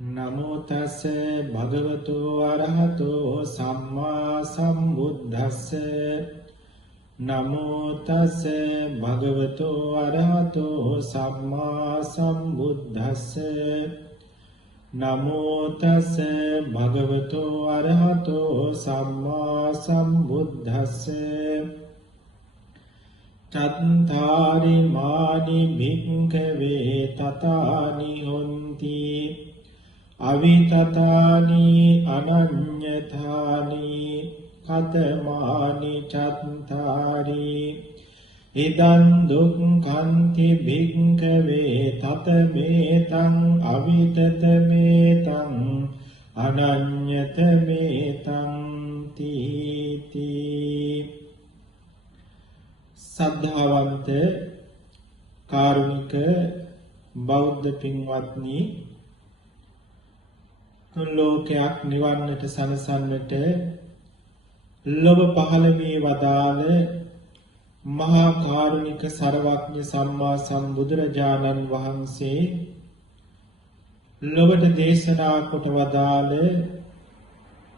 නමෝ තස්ස භගවතු අරහතෝ සම්මා සම්බුද්දස්ස නමෝ තස්ස භගවතු අරහතෝ සම්මා සම්බුද්දස්ස නමෝ තස්ස භගවතු අරහතෝ සම්මා සම්බුද්දස්ස චත්තාරි මානි භික්ඛවේ තතානි හොන්ති අවිතතානි අනඤ්ඤතානි කතමානි චත්තාරි ඉදං දුක්ඛන්ති භික්ඛවේ තතමේතං අවිතතමේතං අනඤ්ඤතමේතං තීති. සද්ධාවන්ත කාරුණික බෞද්ධ පින්වත්නි, තුන් ලෝකයක් නිවන්නට සනසන්නට ලොව පහළ මේ වදාළ මහා කාරුණික සර්වඥ සම්මා සම්බුදුරජාණන් වහන්සේ ලොවට දේශනා කොට වදාළ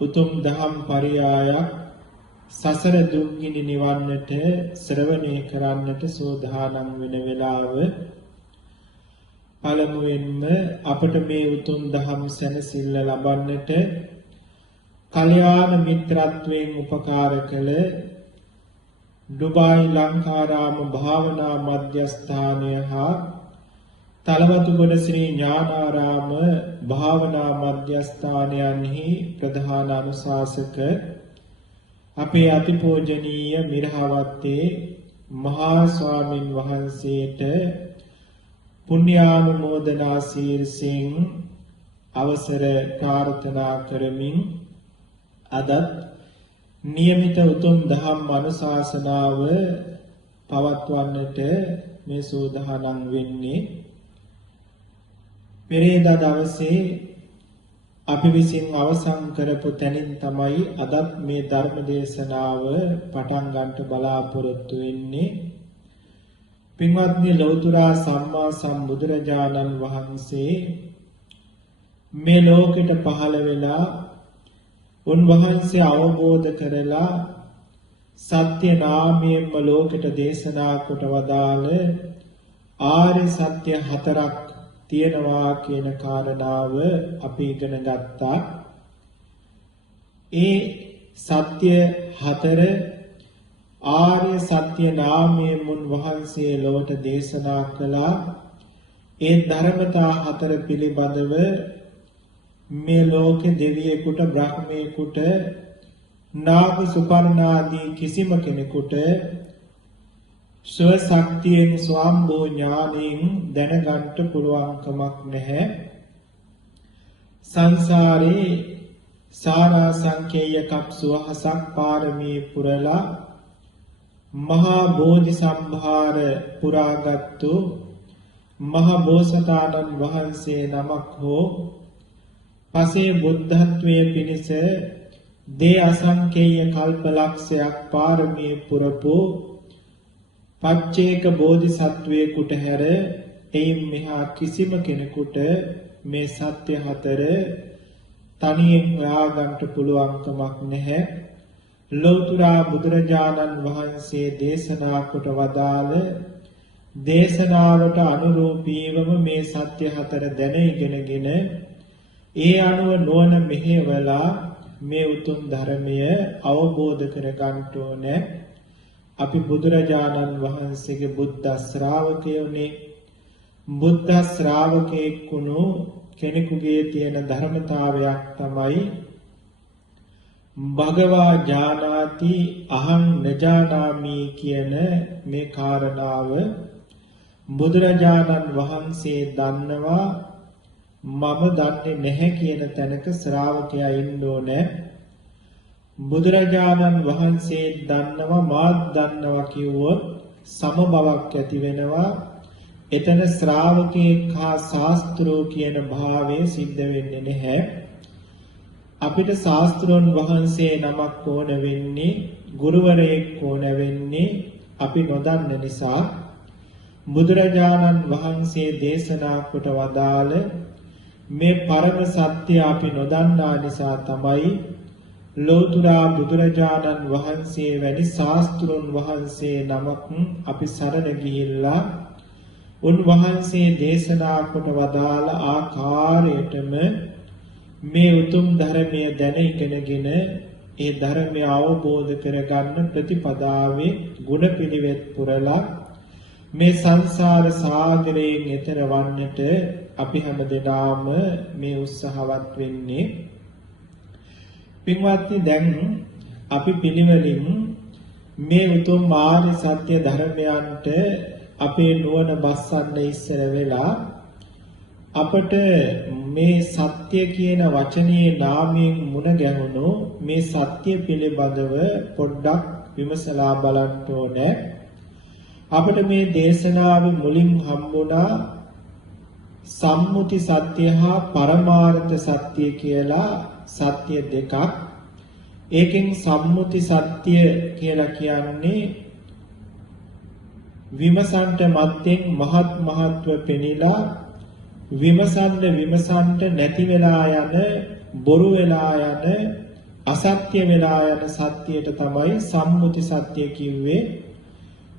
උතුම් දහම් පරියායක් සසර දුක්ගිනි නිවන්නට ශ්‍රවණය කරන්නට සෝදානම් වෙන වෙලාව පළමුවෙන්ම අපට මේ උතුම් දහම් සැනසෙල්ල ලබන්නට කල්යාණ මිත්‍රත්වයෙන් උපකාර කළ ඩුබායි ලංකාරාම භාවනා මධ්‍යස්ථානය හා තලවතුගොඩ ශ්‍රී ඥානාරාම භාවනා මධ්‍යස්ථානයන්හි ප්‍රධාන අනුශාසක අපේ අතිපූජනීය මිරහවත්තේ මහා ස්වාමින් වහන්සේට පුණ්‍යානුමෝදනා ශීර්ෂයෙන් අවසර ප්‍රාර්ථනා කරමින් අදත් නියමිත උතුම් දහම් අනුශාසනාව පවත්වන්නට මේ සූදානම් වෙන්නේ. පෙරේදා දවසේ අපි විසින් අවසන් කරපු තැනින් තමයි අදත් මේ ධර්ම දේශනාව පටන් ගන්නට බලාපොරොත්තු වෙන්නේ. පින්වත්නි, ලෞතර සම්මා සම්බුදුරජාණන් වහන්සේ මේ ලෝකෙට පහළ වෙලා උන්වහන්සේ අවබෝධ කරලා සත්‍ය නාමයෙන්ම ලෝකෙට දේශනා කොට වදාළ ආර්ය සත්‍ය හතරක් තියෙනවා කියන කාරණාව අපි ඉගෙන ගත්තා. ඒ සත්‍ය හතර ආර්ය සත්‍ය නාමයෙන් උන්වහන්සේ ලොවට දේශනා කළා. ඒ ධර්මතා හතර පිළිබඳව මේ ලෝකේ දෙවියෙකුට, බ්‍රහ්මයෙකුට, නාග සුපර්ණාදී කිසිම කෙනෙකුට ස්වශක්තියෙන් ස්වම්භෝ ඥාණයෙන් දැනගන්න පුළුවන්කමක් නැහැ. සංසාරේ සාරා සංකේය කප්සුවහසක් පාරමී පුරලා මහා බෝධි සම්භාර පුරාගත්තු මහා බෝසතාණන් වහන්සේ නමක් හෝ පසේ බුද්ධත්වයේ පිණිස දේ අසංකේය කල්පලක්ෂයක් පාරමී පුරපු පච්චේක බෝධිසත්වයෙකුට හැර එයින් මෙහා කිසිම කෙනෙකුට මේ සත්‍ය හතර තනියෙන් හොයාගන්න පුළුවන්කමක් නැහැ. ලෞතර බුදුරජාණන් වහන්සේ දේශනා කොට වදාළ දේශනාවට අනුරූපීවම මේ සත්‍ය හතර දැන ඉගෙනගෙන ඒ අනුව නොවන මෙහෙवला මේ උතුම් ධර්මය අවබෝධ කර ගන්නට ඕනේ. අපි බුදුරජාණන් වහන්සේගේ බුද්ධ ශ්‍රාවකයෝනේ. බුද්ධ ශ්‍රාවකෙක් වුණු කෙනෙකුගේ තියෙන ධර්මතාවයක් තමයි භගවා ජානාති අහං නජානාමි කියන මේ කාරණාව. බුදුරජාණන් වහන්සේ දන්නවා, මම දන්නේ නැහැ කියන තැනක ශ්‍රාවකයා ඉන්න ඕනේ. බුදුරජාණන් වහන්සේ දන්නවා, මාත් දන්නවා කිව්වොත් සමබවක් ඇති වෙනවා. එතන ශ්‍රාවකෙක් හා ශාස්ත්‍රෝ කියන භාවය සිද්ධ වෙන්නේ නැහැ. අපිට ශාස්ත්‍රෝන් වහන්සේ නමක් ඕන වෙන්නේ, ගුරුවරයෙක් ඕන වෙන්නේ අපි නොදන්න නිසා. බුදුරජාණන් වහන්සේ දේශනා කොට වදාළ මේ පරම සත්‍ය අපි නොදන්නා නිසා තමයි ලෝතුරා බුදුරජාණන් වහන්සේ වැනි ශාස්ත්‍රුන් වහන්සේ නමක් අපි සරණ ගිහිල්ලා උන්වහන්සේ දේශනා කොට වදාළ ආකාරයටම මේ උතුම් ධර්මය දැන ඉගෙනගෙන ඒ ධර්මය අවබෝධ කරගන්න ප්‍රතිපදාවේ ගුණ පිළිවෙත් පුරලා මේ සංසාර සාගරයෙන් එතර වන්නට අපි හැමදෙනාම මේ උත්සාහවත් වෙන්නේ. පින්වත්නි, දැන් අපි පිළිවෙලින් මේ උතුම් ආර්ය සත්‍ය ධර්මයන්ට අපේ නුවණ බස්සන්න ඉස්සර වෙලා අපට මේ සත්‍ය කියන වචනේ නාමයෙන් මුණ ගැහුණු මේ සත්‍ය පිළිබඳව පොඩ්ඩක් විමසලා බලන්න ඕනේ. අපට මේ දේශනාවේ මුලින් හම්බුණා සම්මුති සත්‍ය හා පරමාර්ථ සත්‍ය කියලා සත්‍ය දෙකක්. ඒකෙන් සම්මුති සත්‍ය කියලා කියන්නේ විමසන්ට මත්තෙන් මහත් මහත්ව පෙනිලා විමසන්න නැති වෙලා යන බොරු වෙලා යන අසත්‍ය වෙලා යන සත්‍යයට තමයි සම්මුති සත්‍ය කිව්වේ.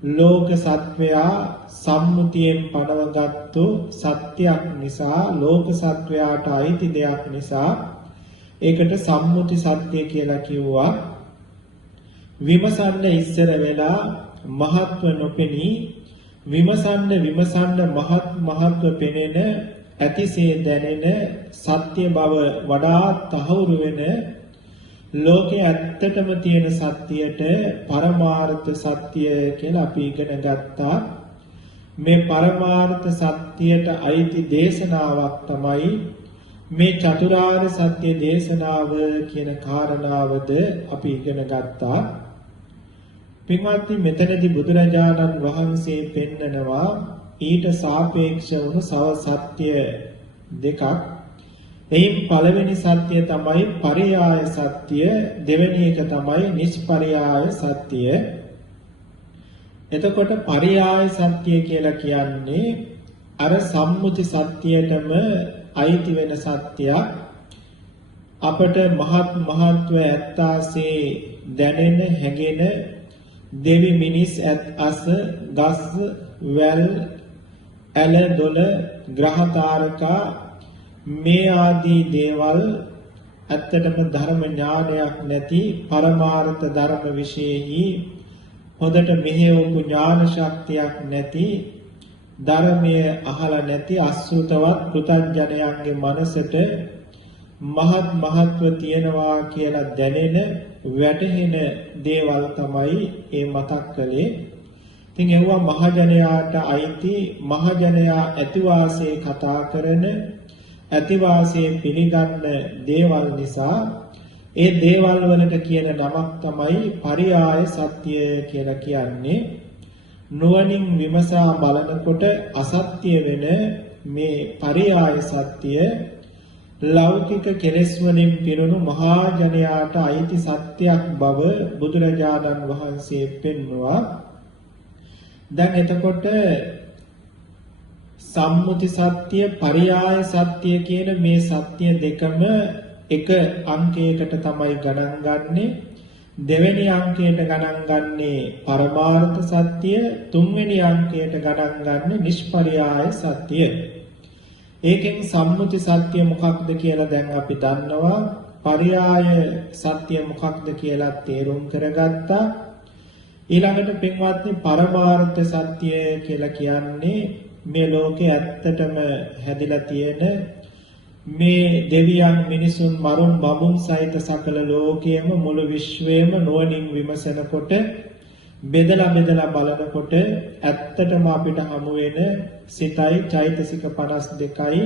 ලෝක සත්වයා සම්මුතියෙන් පනවගත්තු සත්‍යයක් නිසා, ලෝක සත්වයාට අයිති දෙයක් නිසා ඒකට සම්මුති සත්‍ය කියලා කිව්වා. විමසන්න ඉස්සර වෙලා මහත්ව නොපෙනී විමසන්න මහත්ව පෙනෙන ඇතිසේ දැනෙන සත්‍ය බව වඩා තහවුරු වෙන ලෝකේ ඇත්තටම තියෙන සත්‍යයට පරමාර්ථ සත්‍ය කියලා අපි ඉගෙන ගත්තා. මේ පරමාර්ථ සත්‍යයට අයිති දේශනාවක් තමයි මේ චතුරාර්ය සත්‍ය දේශනාව කියන කාරණාවද අපි ඉගෙන ගත්තා. පින්වත්නි, මෙතනදී බුදුරජාණන් වහන්සේ පෙන්නනවා ඊට සාපේක්ෂ වුණු සව සත්‍ය දෙකක්. එයින් පළවෙනි සත්‍ය තමයි පරියාය සත්‍ය, දෙවෙනි එක තමයි නිෂ්පරියාය සත්‍ය. එතකොට පරියාය සත්‍ය කියලා කියන්නේ අර සම්මුති සත්‍යයටම අයිති වෙන සත්‍යයක්. අපට මහත්ව ඇත්තාසේ දැනෙන හැඟෙන දෙවි මිනිස් අස ගස් වැල් ඇල දොළ ග්‍රහ තාරකා මේ ආදී දේවල් ඇත්තටම ධර්ම ඥානයක් නැති පරමාර්ථ ධර්ම විශේෂයි හොඳට මෙහෙවපු ඥාන ශක්තියක් නැති ධර්මයේ අහලා නැති අසුතවත් පෘථග්ජනයන්ගේ මනසට මහත්ව තියනවා කියලා දැනෙන වැටහෙන දේවල් තමයි ඒ මතක් කළේ. ඉතින් ඒවා මහජනයාට අයිති, මහජනයා ඇතිවාසේ කතා කරන, ඇතිවාසේ පිළිගන්න දේවල් නිසා ඒ දේවල් වලට කියන නමක් තමයි පරියාය සත්‍ය කියලා කියන්නේ. නුවණින් විමසා බලනකොට අසත්‍ය වෙන මේ පරියාය සත්‍ය ලෞකික කෙලෙස් වලින් පිරුණු මහා ජනයාට අයිති සත්‍යයක් බව බුදුරජාණන් වහන්සේ පෙන්වුවා. දැන් එතකොට සම්මුති සත්‍ය, පරියාය සත්‍ය කියන මේ සත්‍ය දෙකම එක අංකයකට තමයි ගණන් ගන්නෙ. දෙවෙනි අංකයට ගණන් ගන්නේ පරමාර්ථ සත්‍ය, තුන්වෙනි අංකයට ගණන් ගන්නේ නිෂ්පරියාය සත්‍ය. ඒකෙන් සම්මුති සත්‍ය මොකක්ද කියලා දැන් අපි දන්නවා. පරියාය සත්‍ය මොකක්ද කියලා තේරුම් කරගත්තා. ඊළඟට පින්වත්නි, පරමාර්ථ සත්‍ය කියලා කියන්නේ මේ ලෝකේ ඇත්තටම හැදිලා තියෙන මේ දෙවියන් මිනිසුන් මරුන් බඹුන් සහිත සකල ලෝකයේම මුළු විශ්වයේම නුවණින් විමසනකොට බෙදලා බලනකොට ඇත්තටම අපිට හමු වෙන සිතයි චෛතසික 52යි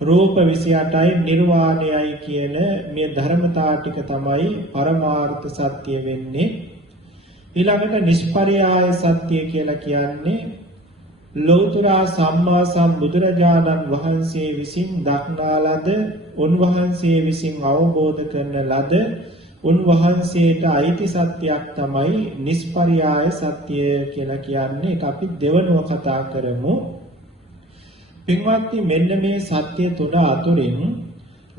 රූප 28යි නිර්වාණයයි කියන මේ ධර්මතා ටික තමයි පරමාර්ථ සත්‍ය වෙන්නේ. ඊළඟට නිෂ්පරියාය සත්‍ය කියලා කියන්නේ ලෞතර සම්මා සම්බුදුරජාණන් වහන්සේ විසින් දක්නා ලද, උන්වහන්සේ විසින් අවබෝධ කරන ලද, උන්වහන්සේට අයිති සත්‍යයක් තමයි නිෂ්පරියාය සත්‍ය කියලා කියන්නේ. ඒක අපි දෙවනුව කතා කරමු. පින්වත්නි මෙන්න මේ සත්‍ය තුන අතුරින්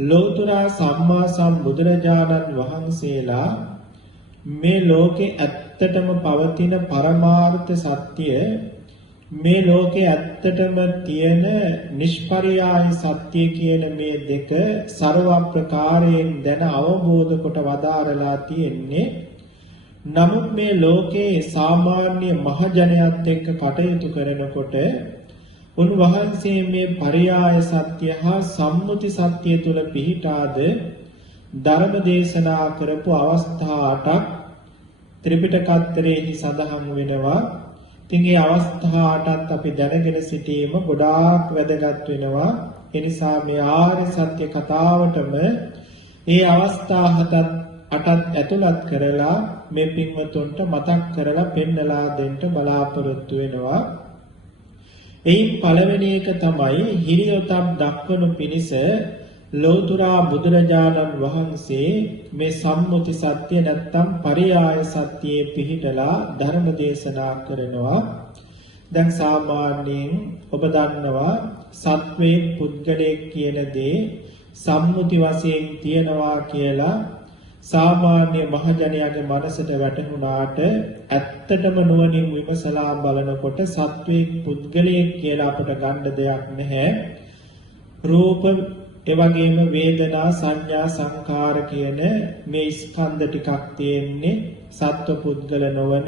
ලෝතර සම්මා සම්බුදුරජාණන් වහන්සේලා මේ ලෝකේ ඇත්තටම පවතින පරමාර්ථ සත්‍ය මේ ලෝකේ ඇත්තටම තියෙන නිෂ්පර්යාය සත්‍ය කියන මේ දෙක ਸਰව ප්‍රකාරයෙන් දැන අවබෝධ කොට වදාරලා තියෙන්නේ. නමුත් මේ ලෝකේ සාමාන්‍ය මහජනයාත් එක්ක කටයුතු කරනකොට උන්වහන්සේ මේ පරියාය සත්‍ය හා සම්මුති සත්‍ය තුල පිහිටාද ධර්ම දේශනා කරපු අවස්ථා 8ක් ත්‍රිපිටකත්‍රයේහි සඳහන් වෙනවා. ඉතින් මේ අවස්ථා 8ත් අපි දැනගෙන සිටීම ගොඩාක් වැදගත් වෙනවා. ඒ නිසා මේ ආර්ය සත්‍ය කතාවටම මේ අවස්ථා 8ත් ඇතුළත් කරලා මේ පින්වතුන්ට මතක් කරලා පෙන්නලා දෙන්න බලාපොරොත්තු වෙනවා. එයින් පළවෙනි එක තමයි හිරියොතම් දක්වනු පිණිස ලෝතර බුදුරජාණන් වහන්සේ මේ සම්මුති සත්‍ය නැත්තම් පරියාය සත්‍යයේ පිහිටලා ධර්ම දේශනා කරනවා. දැන් සාමාන්‍යයෙන් ඔබ දන්නවා සත්වයේ පුද්ගලයෙක් කියන දේ සම්මුති වශයෙන් තියනවා කියලා සාමාන්‍ය මහජනයාගේ මනසට වැටහුණාට ඇත්තටම නුවණින් විමසලා බලනකොට සත්වයේ පුද්ගලයෙක් කියලා අපට ගන්න දෙයක් නැහැ. රූප එවැගේම වේදනා සංඥා සංකාර කියන මේ ස්කන්ධ ටිකක් තියෙන්නේ සත්ව පුද්ගල නොවන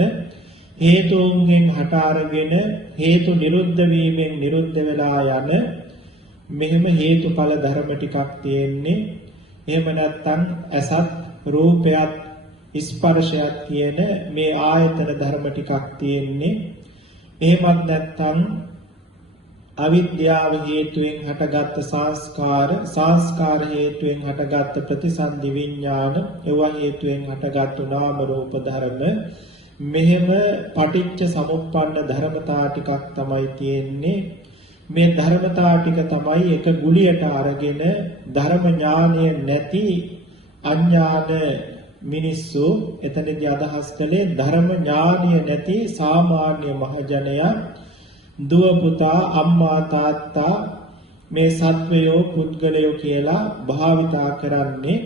හේතුන්ගෙන් හට අරගෙන හේතු නිරුද්ධ වීමෙන් නිරුද්ධ වෙලා යන මෙහෙම හේතුඵල ධර්ම ටිකක් තියෙන්නේ. එහෙම නැත්නම් අසත් රූපයත් ස්පර්ශයත් කියන මේ ආයතන ධර්ම ටිකක් තියෙන්නේ. එහෙමත් නැත්නම් අවිද්‍යාව හේතුවෙන් හටගත් සංස්කාර හේතුවෙන් හටගත් ප්‍රතිසන්දි විඥාන ඒවා හේතුවෙන් හටගත් නාම රූප ධර්ම මෙහෙම පටිච්ච සමුප්පන්න ධර්මතා ටිකක් තමයි තියෙන්නේ. මේ ධර්මතා ටික තමයි එක ගුලියට අරගෙන ධර්ම ඥානය නැති අඥාන මිනිස්සු එතනදී අදහස් කළේ ධර්ම ඥානය නැති සාමාන්‍ය මහජනයා දුව පුතා අම්මා තාත්තා මේ සත්වයෝ පුද්ගලයෝ කියලා භාවිතා කරන්නේ.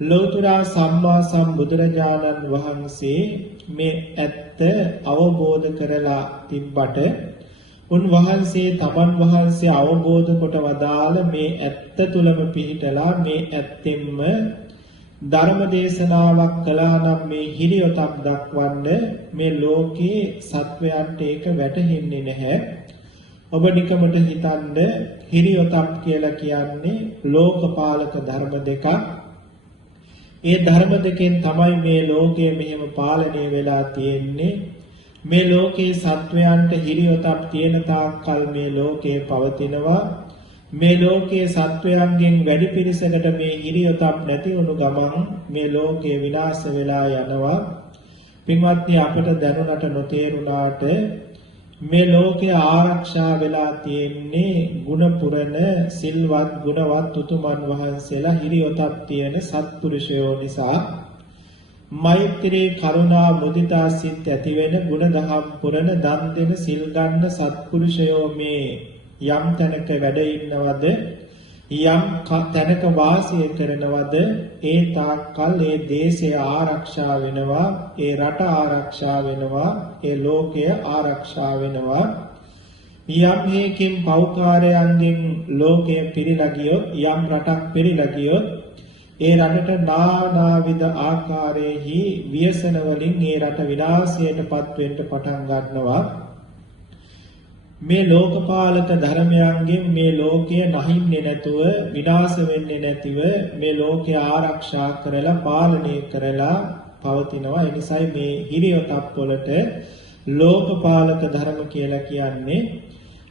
ලෝතර සම්මා සම්බුදුරජාණන් වහන්සේ මේ ඇත්ත අවබෝධ කරලා තිබ්බට උන්වහන්සේ තමන් වහන්සේ අවබෝධ කොට වදාළ මේ ඇත්ත තුලම පිහිටලා මේ ඇත්තෙන්ම ධර්ම දේශනාවක් කළා නම් මේ හිරියොතක් දක්වන්න මේ ලෝකේ සත්වයන්ට ඒක වැටහෙන්නේ නැහැ. ඔබ නිකමට හිතන්න හිරියොතක් කියලා කියන්නේ ලෝකපාලක ධර්ම දෙකක්. ඒ ධර්ම දෙකෙන් තමයි මේ ලෝකය මෙහෙම පාලනය වෙලා තියෙන්නේ. මේ ලෝකේ සත්වයන්ට හිරියොතක් තියෙන තාක්කල් මේ ලෝකේ පවතිනවා. මේ ලෝකයේ සත්වයන්ගෙන් වැඩි පිරිසකට මේ හිරියොතක් නැති වුණු ගමන් මේ ලෝකය විනාශ වෙලා යනවා. පින්වත්නි අපට දැනුණට නොතේරුණාට මේ ලෝකය ආරක්ෂා වෙලා තියෙන්නේ ගුණ පුරන සිල්වත් ගුණවත් උතුමන් වහන්සේලා හිරියොතක් තියෙන සත්පුරුෂයෝ නිසා. මෛත්‍රී කරුණා මුදිතා සිත් ඇති වෙන ගුණ දහම් පුරන දන් දෙන සිල් ගන්න සත්පුරුෂයෝ මේ යම් තැනක වැඩ ඉන්නවද යම් තැනක වාසය කරනවද ඒ තාක්කල් ඒ දේශය ආරක්ෂා වෙනවා, ඒ රට ආරක්ෂා වෙනවා, ඒ ලෝකය ආරක්ෂා වෙනවා. යම් හේකින් පෞකාරයන්ගෙන් ලෝකය පිරීලා ගියොත් යම් රටක් පිරීලා ගියොත් ඒ රටට නානාවිද ආකාරයේහි ව්‍යසන වලින් ඒ රට විනාශයටපත් වෙන්න පටන් ගන්නවා. මේ ලෝකපාලක ධර්මයන්ගෙන් මේ ලෝකය නැහින්නේ නැතුව විනාශ වෙන්නේ නැතිව මේ ලෝකය ආරක්ෂා කරලා පාලනය කරලා පවතිනවා. ඒ නිසායි මේ හිරියොතප් වලට ලෝකපාලක ධර්ම කියලා කියන්නේ.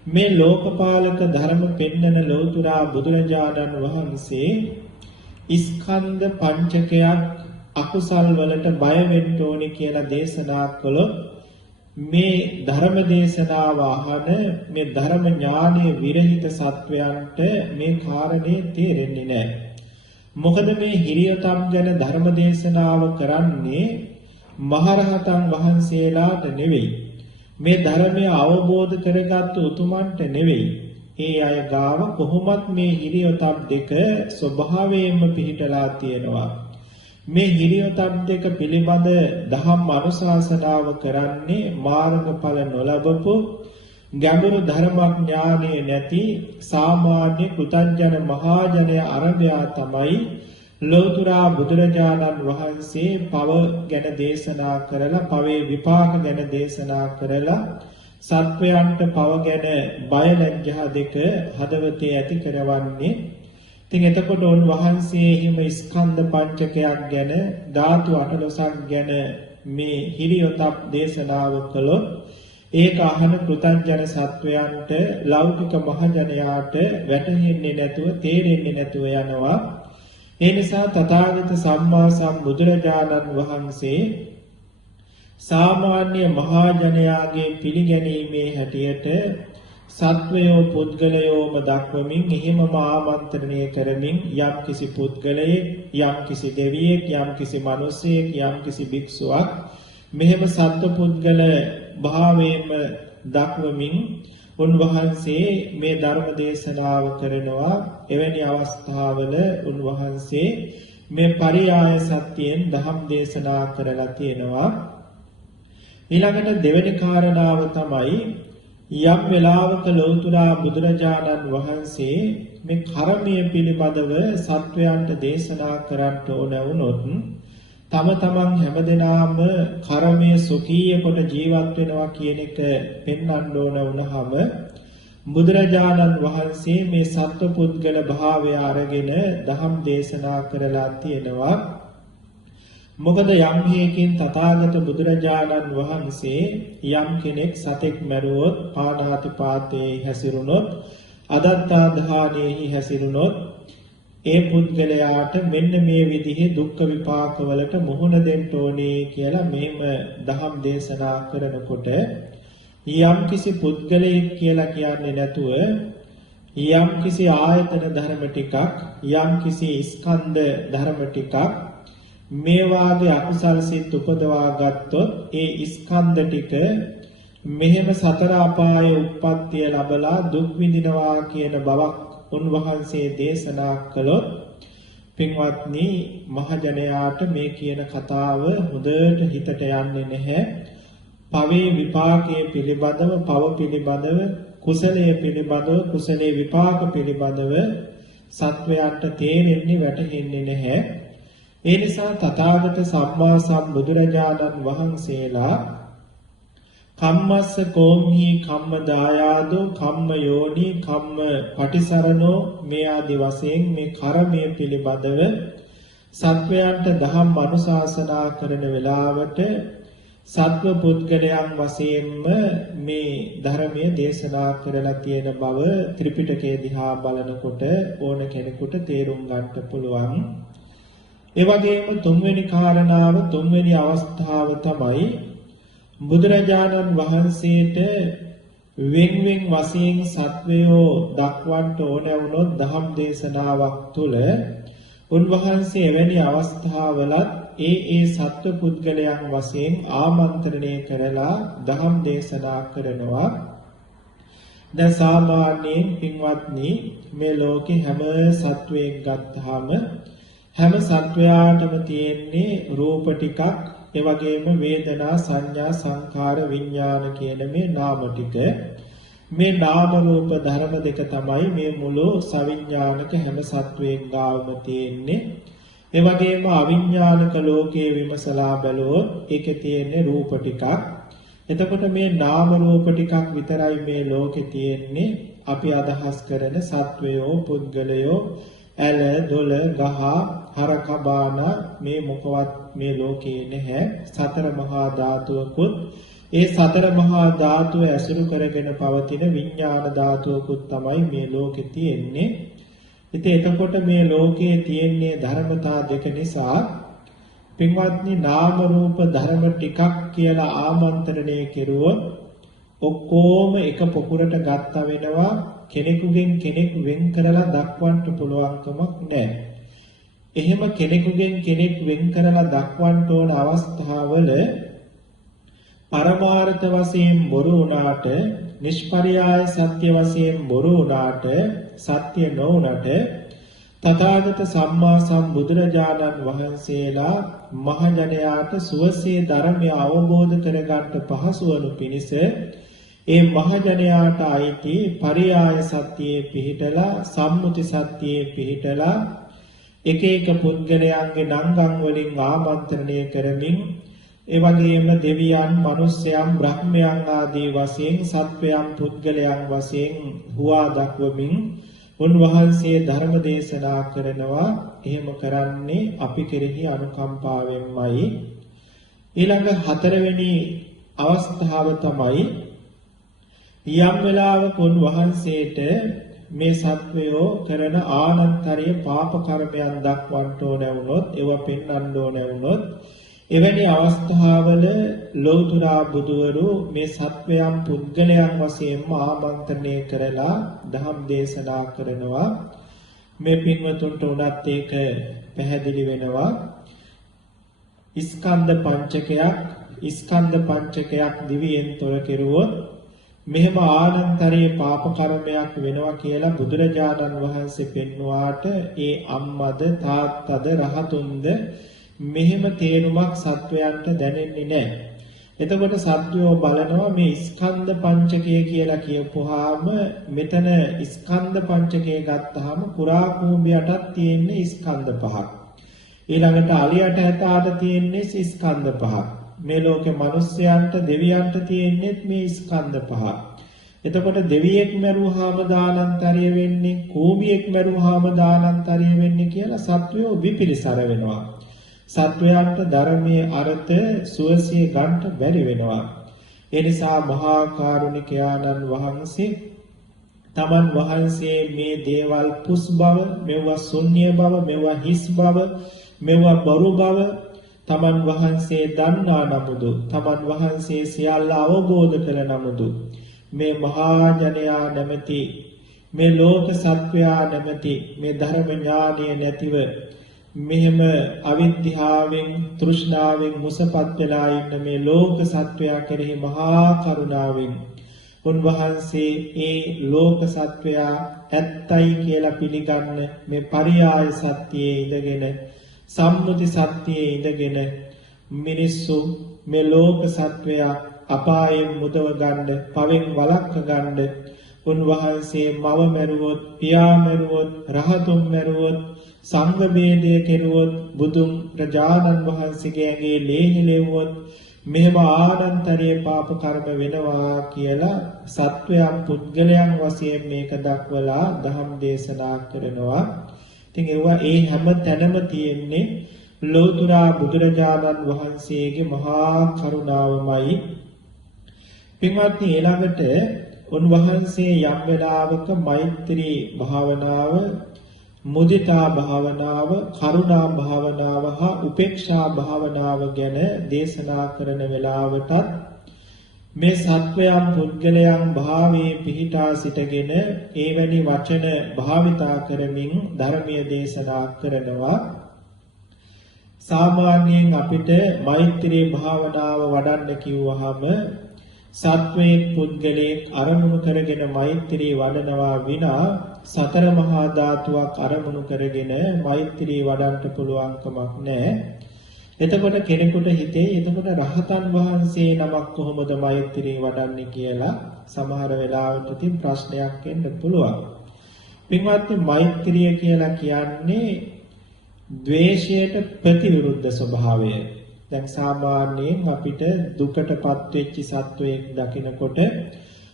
මේ ලෝකපාලක ධර්ම පෙන්වන ලෞතුරා බුදුරජාණන් වහන්සේ ස්කන්ධ පංචකයක් අකුසල් වලට බය වෙන්න ඕනේ කියලා දේශනා කළොත් මේ ධර්ම දේශනාව අහන මේ ධර්ම ඥානයේ විරහිත සත්වයන්ට මේ කාරණේ තේරෙන්නේ නැහැ. මොකද මේ හිරියොතම් ගැන ධර්ම දේශනාව කරන්නේ මහරහතන් වහන්සේලාට නෙවෙයි. මේ ධර්මය අවබෝධ කරගත් උතුමන්ට නෙවෙයි. ඒ අය ගාව කොහොමත් මේ හිරියොතප් දෙක ස්වභාවයෙන්ම පිහිටලා තියෙනවා. මේ හිරියොතප් දෙක පිළිබඳ දහම් අනුශාසනාව කරන්නේ මාර්ගඵල නොලබපු ගැඹුරු ධර්මඥානෙ නැති සාමාන්‍ය කෘතඥ මහජනය අරබයා තමයි ලෞතුරා බුදුරජාණන් වහන්සේ පව ගැන දේශනා කරලා පවේ විපාක ගැන දේශනා කරලා සත්වයන්ට පව ගැන බය ලැජ්ජා දෙක හදවතේ ඇති කරවන්නේ. ඉතින් එතකොට උන්වහන්සේ හිම ස්කන්ධ පංචකයක් ගැන ධාතු 18ක් ගැන මේ හිරියොතප් දේශනාව කළොත් ඒක අහන කෘතඥ සත්වයන්ට ලෞකික මහජනයාට වැටහෙන්නේ නැතුව තේරෙන්නේ නැතුව යනවා. ඒ නිසා තථාගත සම්මා සම්බුදුරජාණන් වහන්සේ සාමාන්‍ය මහජනයාගේ පිළිගැනීමේ හැටියට සත්වයෝ පුද්ගලයෝම දක්වමින් එහෙමම ආමන්ත්‍රණය කරමින් යම් කිසි පුද්ගලයෙක් යම් කිසි දෙවියෙක් යම් කිසි මිනිසෙක් යම් කිසි භික්ෂුවක් මෙහෙම සත්ව පුද්ගල භාවයෙන්ම දක්වමින් උන්වහන්සේ මේ ධර්ම දේශනාව කරනවා. එවැනි අවස්ථාවල උන්වහන්සේ මේ පරියාය සත්‍යයෙන් ධම් දේශනා කරලා තියෙනවා. ඊළඟට දෙවෙනි කාරණාව තමයි යම් වෙලාවක ලෞතුරා බුදුරජාණන් වහන්සේ මේ කර්මය පිළිබඳව සත්වයන්ට දේශනා කරන්න ඕන වුණොත් තම තමන් හැමදෙනාම කර්මයේ සොකීය කොට ජීවත් වෙනවා කියන එක පෙන්වන්න ඕන වුණාම බුදුරජාණන් වහන්සේ මේ සත්ව පුද්ගල භාවය අරගෙන ධම් දේශනා කරලා තියෙනවා. මොකද යම් හේකින් තථාගත බුදුරජාණන් වහන්සේ යම් කෙනෙක් සතෙක් මැරුවොත් පාණාතිපාතයේ හැසිරුණොත් අදත්තා දානෙහි හැසිරුණොත් ඒ පුද්ගලයාට මෙන්න මේ විදිහේ දුක්ඛ විපාකවලට මුහුණ දෙන්න ඕනේ කියලා මෙහෙම ධම් දේශනා කරනකොට යම් කිසි පුද්ගලයෙක් කියලා කියන්නේ නැතුව යම් කිසි ආයතන ධර්ම ටිකක් යම් කිසි ස්කන්ධ ධර්ම ටිකක් මේ වාගේ අකුසල් සිත් උපදවා ගත්තොත් ඒ ස්කන්ධ ටික මෙහෙම සතර අපායේ උප්පත්තිය ලැබලා දුක් විඳිනවා කියන බවක් උන්වහන්සේ දේශනා කළොත් පින්වත්නි මහජනයාට මේ කියන කතාව හොඳට හිතට යන්නේ නැහැ. පවේ විපාකයේ පිළිබඳව පව පිළිබඳව කුසලයේ පිළිබඳව කුසලයේ විපාක පිළිබඳව සත්වයන්ට තේරෙන්නේ වැටහෙන්නේ නැහැ. ඒ නිසා තථාගත සම්මා සම්බුදුරජාණන් වහන්සේලා කම්මස්ස කෝම්හි කම්ම දායාදෝ කම්ම යෝනි කම්ම පටිසරණෝ මේ ආදි වශයෙන් මේ කර්මය පිළිබඳව සත්වයන්ට දහම් අනුශාසනා කරන වෙලාවට සත්ව පුද්ගලයන් වශයෙන්ම මේ ධර්මයේ දේශනා කරලා තියෙන බව ත්‍රිපිටකයේ දිහා බලනකොට ඕන කෙනෙකුට තේරුම් ගන්න පුළුවන්. ඒ වගේම තුන්වෙනි කාරණාව තුන්වෙනි අවස්ථාව තමයි බුදුරජාණන් වහන්සේට වෙන්වෙන් වශයෙන් සත්වයෝ දක්වන්න ඕන වුණොත් දහම් දේශනාවක් තුළ උන්වහන්සේ එවැනි අවස්ථාවලත් ඒ සත්ව පුද්ගලයන් වශයෙන් ආමන්ත්‍රණය කරලා දහම් දේශනා කරනවා. දැන් සාමාන්‍යයෙන් පින්වත්නි මේ ලෝකේ හැම සත්වයෙක් ගත්තාම හැම සත්වයාටම තියෙන්නේ රූප ටිකක් ඒ වගේම වේදනා සංඥා සංකාර විඥාන කියන මේ නාම ටික. මේ නාම රූප ධර්ම දෙක තමයි මේ මුළු සවිඥානික හැම සත්වයෙක් ගාවම තියෙන්නේ. ඒ වගේම අවිඥානික ලෝකයේ විමසලා බැලුවොත් ඒකේ තියෙන්නේ රූප ටිකක්. එතකොට මේ නාම රූප ටිකක් විතරයි මේ ලෝකේ තියෙන්නේ. අපි අදහස් කරන සත්වයෝ පුද්ගලයෝ ඇල දොළ ගහ හරක බාන මේ මොකවත් මේ ලෝකේ නැහැ. සතර මහා ධාතුවකුත් ඒ සතර මහා ධාතුව ඇසුරු කරගෙන පවතින විඥාන ධාතුවකුත් තමයි මේ ලෝකේ තියෙන්නේ. ඉතින් එතකොට මේ ලෝකයේ තියෙන්නේ ධර්මතා දෙක නිසා පින්වත්නි නාම රූප ධර්ම ටිකක් කියලා ආමන්ත්‍රණය කෙරුවොත් ඔක්කොම එක පොකුරට ගත්තා වෙනවා. කෙනෙකුගෙන් කෙනෙක් වෙන් කරලා දක්වන්න පුළුවන් කමක් නැහැ. එහෙම කෙනෙකුගෙන් කෙනෙක් වෙන් කරලා දක්වන්න ඕන අවස්ථාවල පරමාර්ථ වශයෙන් බොරු වුණාට නිෂ්පර්යාය සත්‍ය වශයෙන් බොරු වුණාට සත්‍ය නොවුණට තථාගත සම්මා සම්බුදුරජාණන් වහන්සේලා මහජනයාට සුවසේ ධර්මය අවබෝධ කරගන්න පහසු වනු පිණිස ඒ මහජනයාට අයිති පරියාය සත්‍යයේ පිහිටලා සම්මුති සත්‍යයේ පිහිටලා එක එක පුද්ගලයන්ගේ නංගන් වලින් ආමන්ත්‍රණය කරමින් ඒ වගේම දෙවියන්, මනුෂ්‍යයන්, බ්‍රහ්මයන් ආදී වශයෙන් සත්වයන් පුද්ගලයන් වශයෙන් හුවා දක්වමින් උන්වහන්සේ ධර්ම දේශනා කරනවා. එහෙම කරන්නේ අපි කෙරෙහි අනුකම්පාවෙන්මයි. ඊළඟ හතරවෙනි අවස්ථාව තමයි යම් වෙලාවක උන්වහන්සේට මේ සත්වයෝ කරන ආනන්තරීය පාප කර්මයන් දක්වන්න ඕන වුණොත්, ඒව පෙන්වන්න ඕන වුණොත්, එවැනි අවස්ථාවල ලෞතුරා බුදුවරු මේ සත්වයන් පුද්ගලයන් වශයෙන්ම ආමන්ත්‍රණය කරලා ධම් දේශනා කරනවා. මේ පින්වතුන්ට උනත් ඒක පැහැදිලි වෙනවා. ස්කන්ධ පංචකයක් දිවියෙන් තොර කෙරුවොත් මෙහෙම ආනන්තරීය පාප කර්මයක් වෙනවා කියලා බුදුරජාණන් වහන්සේ පෙන්වුවාට ඒ අම්මද තාත්තද රහතුන්ද මෙහෙම තේරුමක් සත්වයන්ට දැනෙන්නේ නැහැ. එතකොට සත්වෝ බලනවා මේ ස්කන්ධ පංචකය කියලා කියපුවාම මෙතන ස්කන්ධ පංචකය ගත්තාම පුරා කූඹයටත් තියෙන්නේ ස්කන්ධ පහක්. ඊළඟට අලියට හැටාට තියෙන්නේ ස්කන්ධ පහක්. මේ ලෝකේ මිනිස්යන්ට දෙවියන්ට තියෙන්නේ මේ ස්කන්ධ පහක්. එතකොට දෙවියෙක් මරුවාම දානන්තරිය වෙන්නේ, කූඹියෙක් මරුවාම දානන්තරිය වෙන්නේ කියලා සත්වෝ විපිරිසර වෙනවා. සත්වයන්ට ධර්මයේ අර්ථ සුවසේ ගන්නට බැරි වෙනවා. ඒ නිසා මහා කාරුණික ආනන් වහන්සේ තමන් වහන්සේ මේ දේවල් පුස් බව, මෙවුවා ශුන්‍ය බව, මෙවුවා හිස් බව, මෙවුවා බොරු බව තමන් වහන්සේ දන්නා නමුදු, තමන් වහන්සේ සියල්ල අවබෝධ කළ නමුදු මේ මහා ජනයා නැමැති මේ ලෝක සත්වයා නැමැති මේ ධර්ම ඥානය නැතිව මෙහෙම අවිද්‍යාවෙන් තෘෂ්ණාවෙන් මුසපත් වෙලා ඉන්න මේ ලෝක සත්වයා කෙරෙහි මහා කරුණාවෙන් උන්වහන්සේ ඒ ලෝක සත්වයා ඇත්තයි කියලා පිළිගන්න මේ පරියාය සත්‍යයේ ඉඳගෙන සම්මුති සත්‍යයේ ඉඳගෙන මිනිස්සු මේ ලෝක සත්වයා අපායෙන් මුදව ගන්න, පවෙන් වළක්ව ගන්න උන්වහන්සේ මව මැරුවොත්, පියා මැරුවොත්, රහතුන් මැරුවොත්, සංඝ ભેදය කෙරුවොත්, බුදුන් ප්‍රජානන් වහන්සේගේ ඇඟේ ලේහි ලෙව්වොත් මෙහෙම ආනන්තරීය පාප කර්ම වෙනවා කියලා සත්වයන් පුද්ගලයන් වශයෙන් මේක දක්වලා ධම් දේශනා කරනවා. ඉතින් ඒවා ඒ හැම තැනම තියෙන්නේ ලෝතුරා බුදුරජාණන් වහන්සේගේ මහා කරුණාවමයි. පින්වත්නි, ඊළඟට උන්වහන්සේ යම් වෙලාවක මෛත්‍රී භාවනාව, මුදිතා භාවනාව, කරුණා භාවනාව හා උපේක්ෂා භාවනාව ගැන දේශනා කරන වෙලාවටත් මේ සත්වයන් පුද්ගලයන් භාවයේ පිහිටා සිටගෙන එවැනි වචන භාවිතා කරමින් ධර්මීය දේශනා කරනවා. සාමාන්‍යයෙන් අපිට මෛත්‍රී භාවනාව වඩන්න කිව්වහම සත්වයේ පුද්ගලයෙක් අරමුණු කරගෙන මෛත්‍රී වඩනවා විනා සතර මහා ධාතුවක් අරමුණු කරගෙන මෛත්‍රී වඩන්න පුළුවන් කමක් නැහැ. එතකොට කෙනෙකුට හිතේ එතකොට රහතන් වහන්සේ නමක් කොහොමද මෛත්‍රී වඩන්නේ කියලා සමහර වෙලාවට තින් ප්‍රශ්නයක් එන්න පුළුවන්. පින්වත්නි, මෛත්‍රිය කියලා කියන්නේ ද්වේෂයට ප්‍රතිවිරුද්ධ ස්වභාවය. දැන් සාමාන්‍යයෙන් අපිට දුකටපත් වෙච්ච සත්වයෙක් දකිනකොට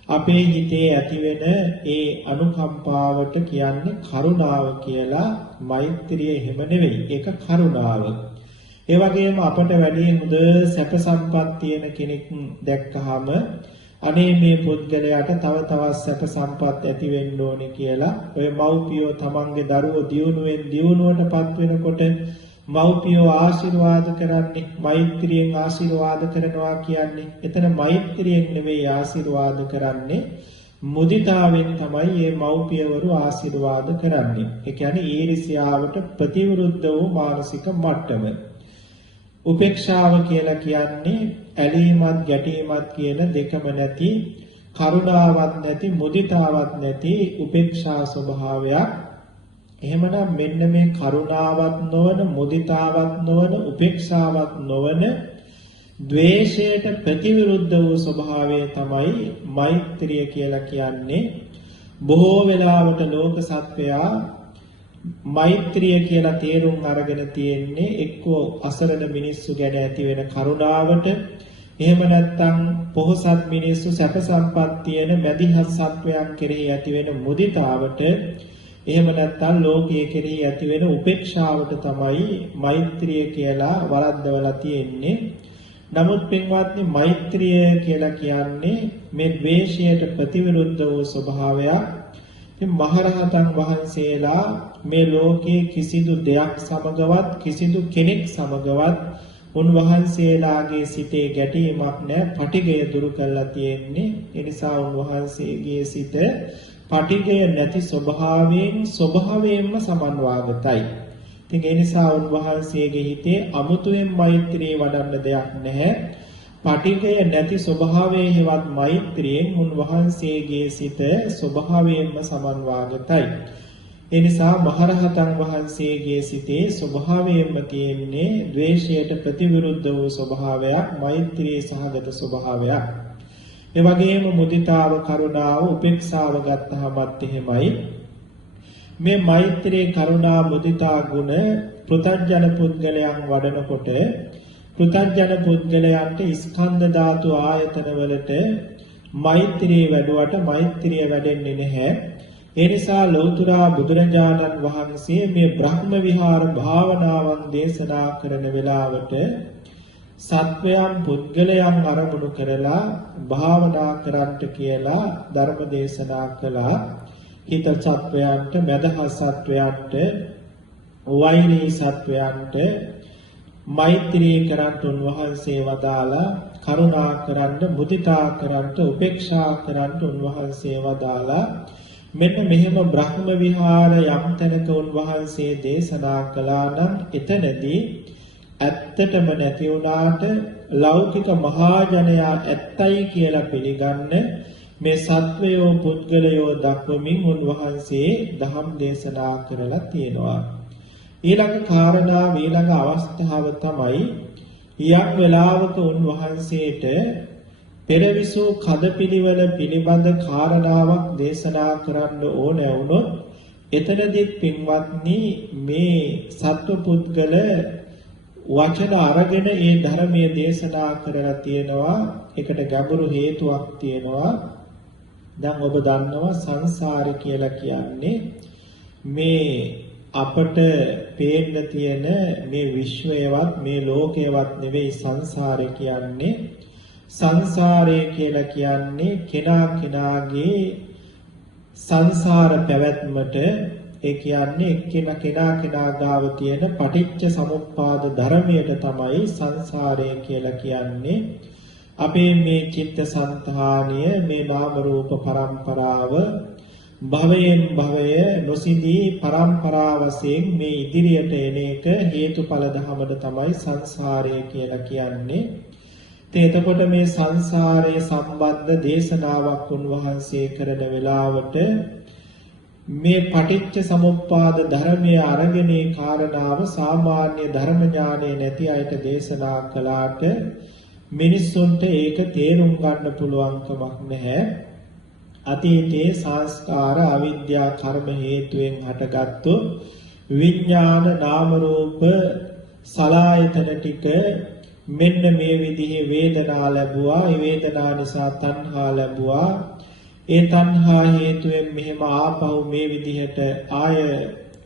අපේ හිතේ ඇතිවෙන ඒ අනුකම්පාවට කියන්නේ කරුණාව කියලා. මෛත්‍රිය එහෙම නෙවෙයි, ඒක කරුණාව. ඒ වගේම අපට වැඩි හොඳ සැප සම්පත් තියෙන කෙනෙක් දැක්කහම අනේ මේ පුද්ගලයාට තව තවත් සැප සම්පත් ඇති වෙන්න ඕනේ කියලා ඔය මව්පියෝ තමන්ගේ දරුවෝ දියුණුවෙන් දියුණුවටපත් වෙනකොට මව්පියෝ ආශිර්වාද කරන්නේ, මෛත්‍රියෙන් ආශිර්වාද කරනවා කියන්නේ එතන මෛත්‍රියෙන් නෙවෙයි ආශිර්වාද කරන්නේ, මුදිතාවෙන් තමයි මේ මව්පියවරු ආශිර්වාද කරන්නේ. ඒ කියන්නේ ඊර්ෂ්‍යාවට ප්‍රතිවිරුද්ධ වූ මානසික මට්ටම. උපේක්ෂාව කියලා කියන්නේ ඇලීමත් ගැටීමත් කියන දෙකම නැති, කරුණාවක් නැති, මුදිතාවක් නැති උපේක්ෂා ස්වභාවයක්. එහෙමනම් මෙන්න මේ කරුණාවක් නොවන, මුදිතාවක් නොවන, උපේක්ෂාවක් නොවන, ද්වේෂයට ප්‍රතිවිරුද්ධ වූ ස්වභාවය තමයි මෛත්‍රිය කියලා කියන්නේ. බොහෝ වෙලාවට ලෝක සත්වයා මෛත්‍රිය කියලා තේරුම් අරගෙන තියෙන්නේ එක්කෝ අසරණ මිනිස්සු ගැන ඇති වෙන කරුණාවට, එහෙම නැත්නම් පොහොසත් මිනිස්සු සැප සම්පත් තියෙන මැදිහත් සත්වයන් කෙරෙහි ඇති වෙන මුදිතාවට, එහෙම නැත්නම් ලෝකයේ කෙරෙහි ඇති වෙන උපේක්ෂාවට තමයි මෛත්‍රිය කියලා වරද්දවලා තියෙන්නේ. නමුත් පින්වත්නි, මෛත්‍රිය කියලා කියන්නේ මේ ද්වේෂයට ප්‍රතිවිරුද්ධ වූ ස්වභාවයක්. ඉතින් මහරහතන් වහන්සේලා මේ ලෝකයේ කිසිදු දෙයක් සමගවත්, කිසිදු කෙනෙක් සමගවත් උන්වහන්සේලාගේ සිතේ ගැටීමක් නැහැ. පටිඝය දුරු කරලා තියෙන්නේ. ඒ නිසා උන්වහන්සේගේ සිත පටිඝය නැති ස්වභාවයෙන්ම සමන්වාගතයි. ඉතින් ඒ නිසා උන්වහන්සේගේ හිතේ අමුතුවෙන් මෛත්‍රිය වඩන්න දෙයක් නැහැ. පටිඝය නැති ස්වභාවයේ හෙවත් මෛත්‍රියෙන් උන්වහන්සේගේ සිත ස්වභාවයෙන්ම සමන්වාගතයි. ඒ නිසා මහරහතන් වහන්සේගේ සිතේ ස්වභාවයෙන්ම තියෙන්නේ ද්වේෂයට ප්‍රතිවිරුද්ධ වූ ස්වභාවයක්, මෛත්‍රී සහගත ස්වභාවයක්. ඒ වගේම මුදිතාව, කරුණාව, උපේක්ෂාව ගත්තහමත් එහෙමයි. මේ මෛත්‍රී, කරුණා, මුදිතා ගුණ පෘථග්ජන පුද්ගලයන් වඩනකොට පෘථග්ජන පුද්ගලයන්ට ස්කන්ධ ධාතු ආයතන වලට මෛත්‍රී වැඩුවට මෛත්‍රිය වැඩෙන්නේ නැහැ. ඒ නිසා ලෞතර බුදුරජාණන් වහන්සේ මේ බ්‍රහ්ම විහාර භාවනාවන් දේශනා කරන වෙලාවට සත්වයන් පුද්ගලයන් අරමුණු කරලා භාවනා කරන්ට කියලා ධර්ම දේශනා කළා. හිත සත්වයන්ට, මදහ සත්වයන්ට, වෛරී සත්වයන්ට මෛත්‍රී කරන්ට උන්වහන්සේ වදාලා, කරුණා කරන්ට, මුදිතා කරන්ට, උපේක්ෂා කරන්ට උන්වහන්සේ වදාලා. මෙන්න මෙහෙම බ්‍රහ්ම විහාර යම් තැනක උන්වහන්සේ දේශනා කළා නම් එතනදී ඇත්තටම නැති වුණාට ලෞකික මහජනයා ඇත්තයි කියලා පිළිගන්න මේ සත්වයෝ පුද්ගලයෝ දක්වමින් උන්වහන්සේ ධම් දේශනා කරලා තියෙනවා. ඊළඟ කාරණා, ඊළඟ අවස්ථාව තමයි යම් වෙලාවක උන්වහන්සේට පෙරවිසූ කදපිලිවල පිළිබඳ කාරණාවක් දේශනා කරන්න ඕන වුණොත් එතනදිත් පින්වත්නි මේ සත්ව පුද්ගල වචන අරගෙන ඒ ධර්මයේ දේශනා කරලා තියෙනවා. ඒකට ගැඹුරු හේතුවක් තියෙනවා. දැන් ඔබ දන්නවා සංසාරය කියලා කියන්නේ මේ අපට පේන්න තියෙන මේ විශ්වයවත් මේ ලෝකයවත් නෙවෙයි සංසාරය කියන්නේ. සංසාරය කියලා කියන්නේ කෙනා කෙනාගේ සංසාර පැවැත්මට, ඒ කියන්නේ කෙනා කෙනා ගාව තියෙන පටිච්ච සමුප්පාද ධර්මයට තමයි සංසාරය කියලා කියන්නේ. අපේ මේ චිත්ත සංතානිය, මේ නාම රූප පරම්පරාව භවයෙන් භවය නොසිඳී පරම්පරා වශයෙන් මේ ඉදිරියට එන එක හේතුඵල ධමද තමයි සංසාරය කියලා කියන්නේ. එතකොට මේ සංසාරයේ සම්බන්ධ දේශනාවක් උන්වහන්සේ කරන වෙලාවට මේ පටිච්ච සමුප්පාද ධර්මයේ අරගෙන කාරණාව සාමාන්‍ය ධර්ම ඥානය නැති අයට දේශනා කළාට මිනිස්සුන්ට ඒක තේරුම් ගන්න පුළුවන්කමක් නැහැ. අතීතයේ සංස්කාර, අවිද්‍යා, කර්ම හේතුවෙන් හටගත්තු විඥාන, නාම රූප, සලආයතන ටික මෙන්න මේ විදිහේ වේදනා ලැබුවා. ඒ වේදනා නිසා තණ්හා ලැබුවා. ඒ තණ්හා හේතුවෙන් මෙහෙම ආපහු මේ විදිහට ආය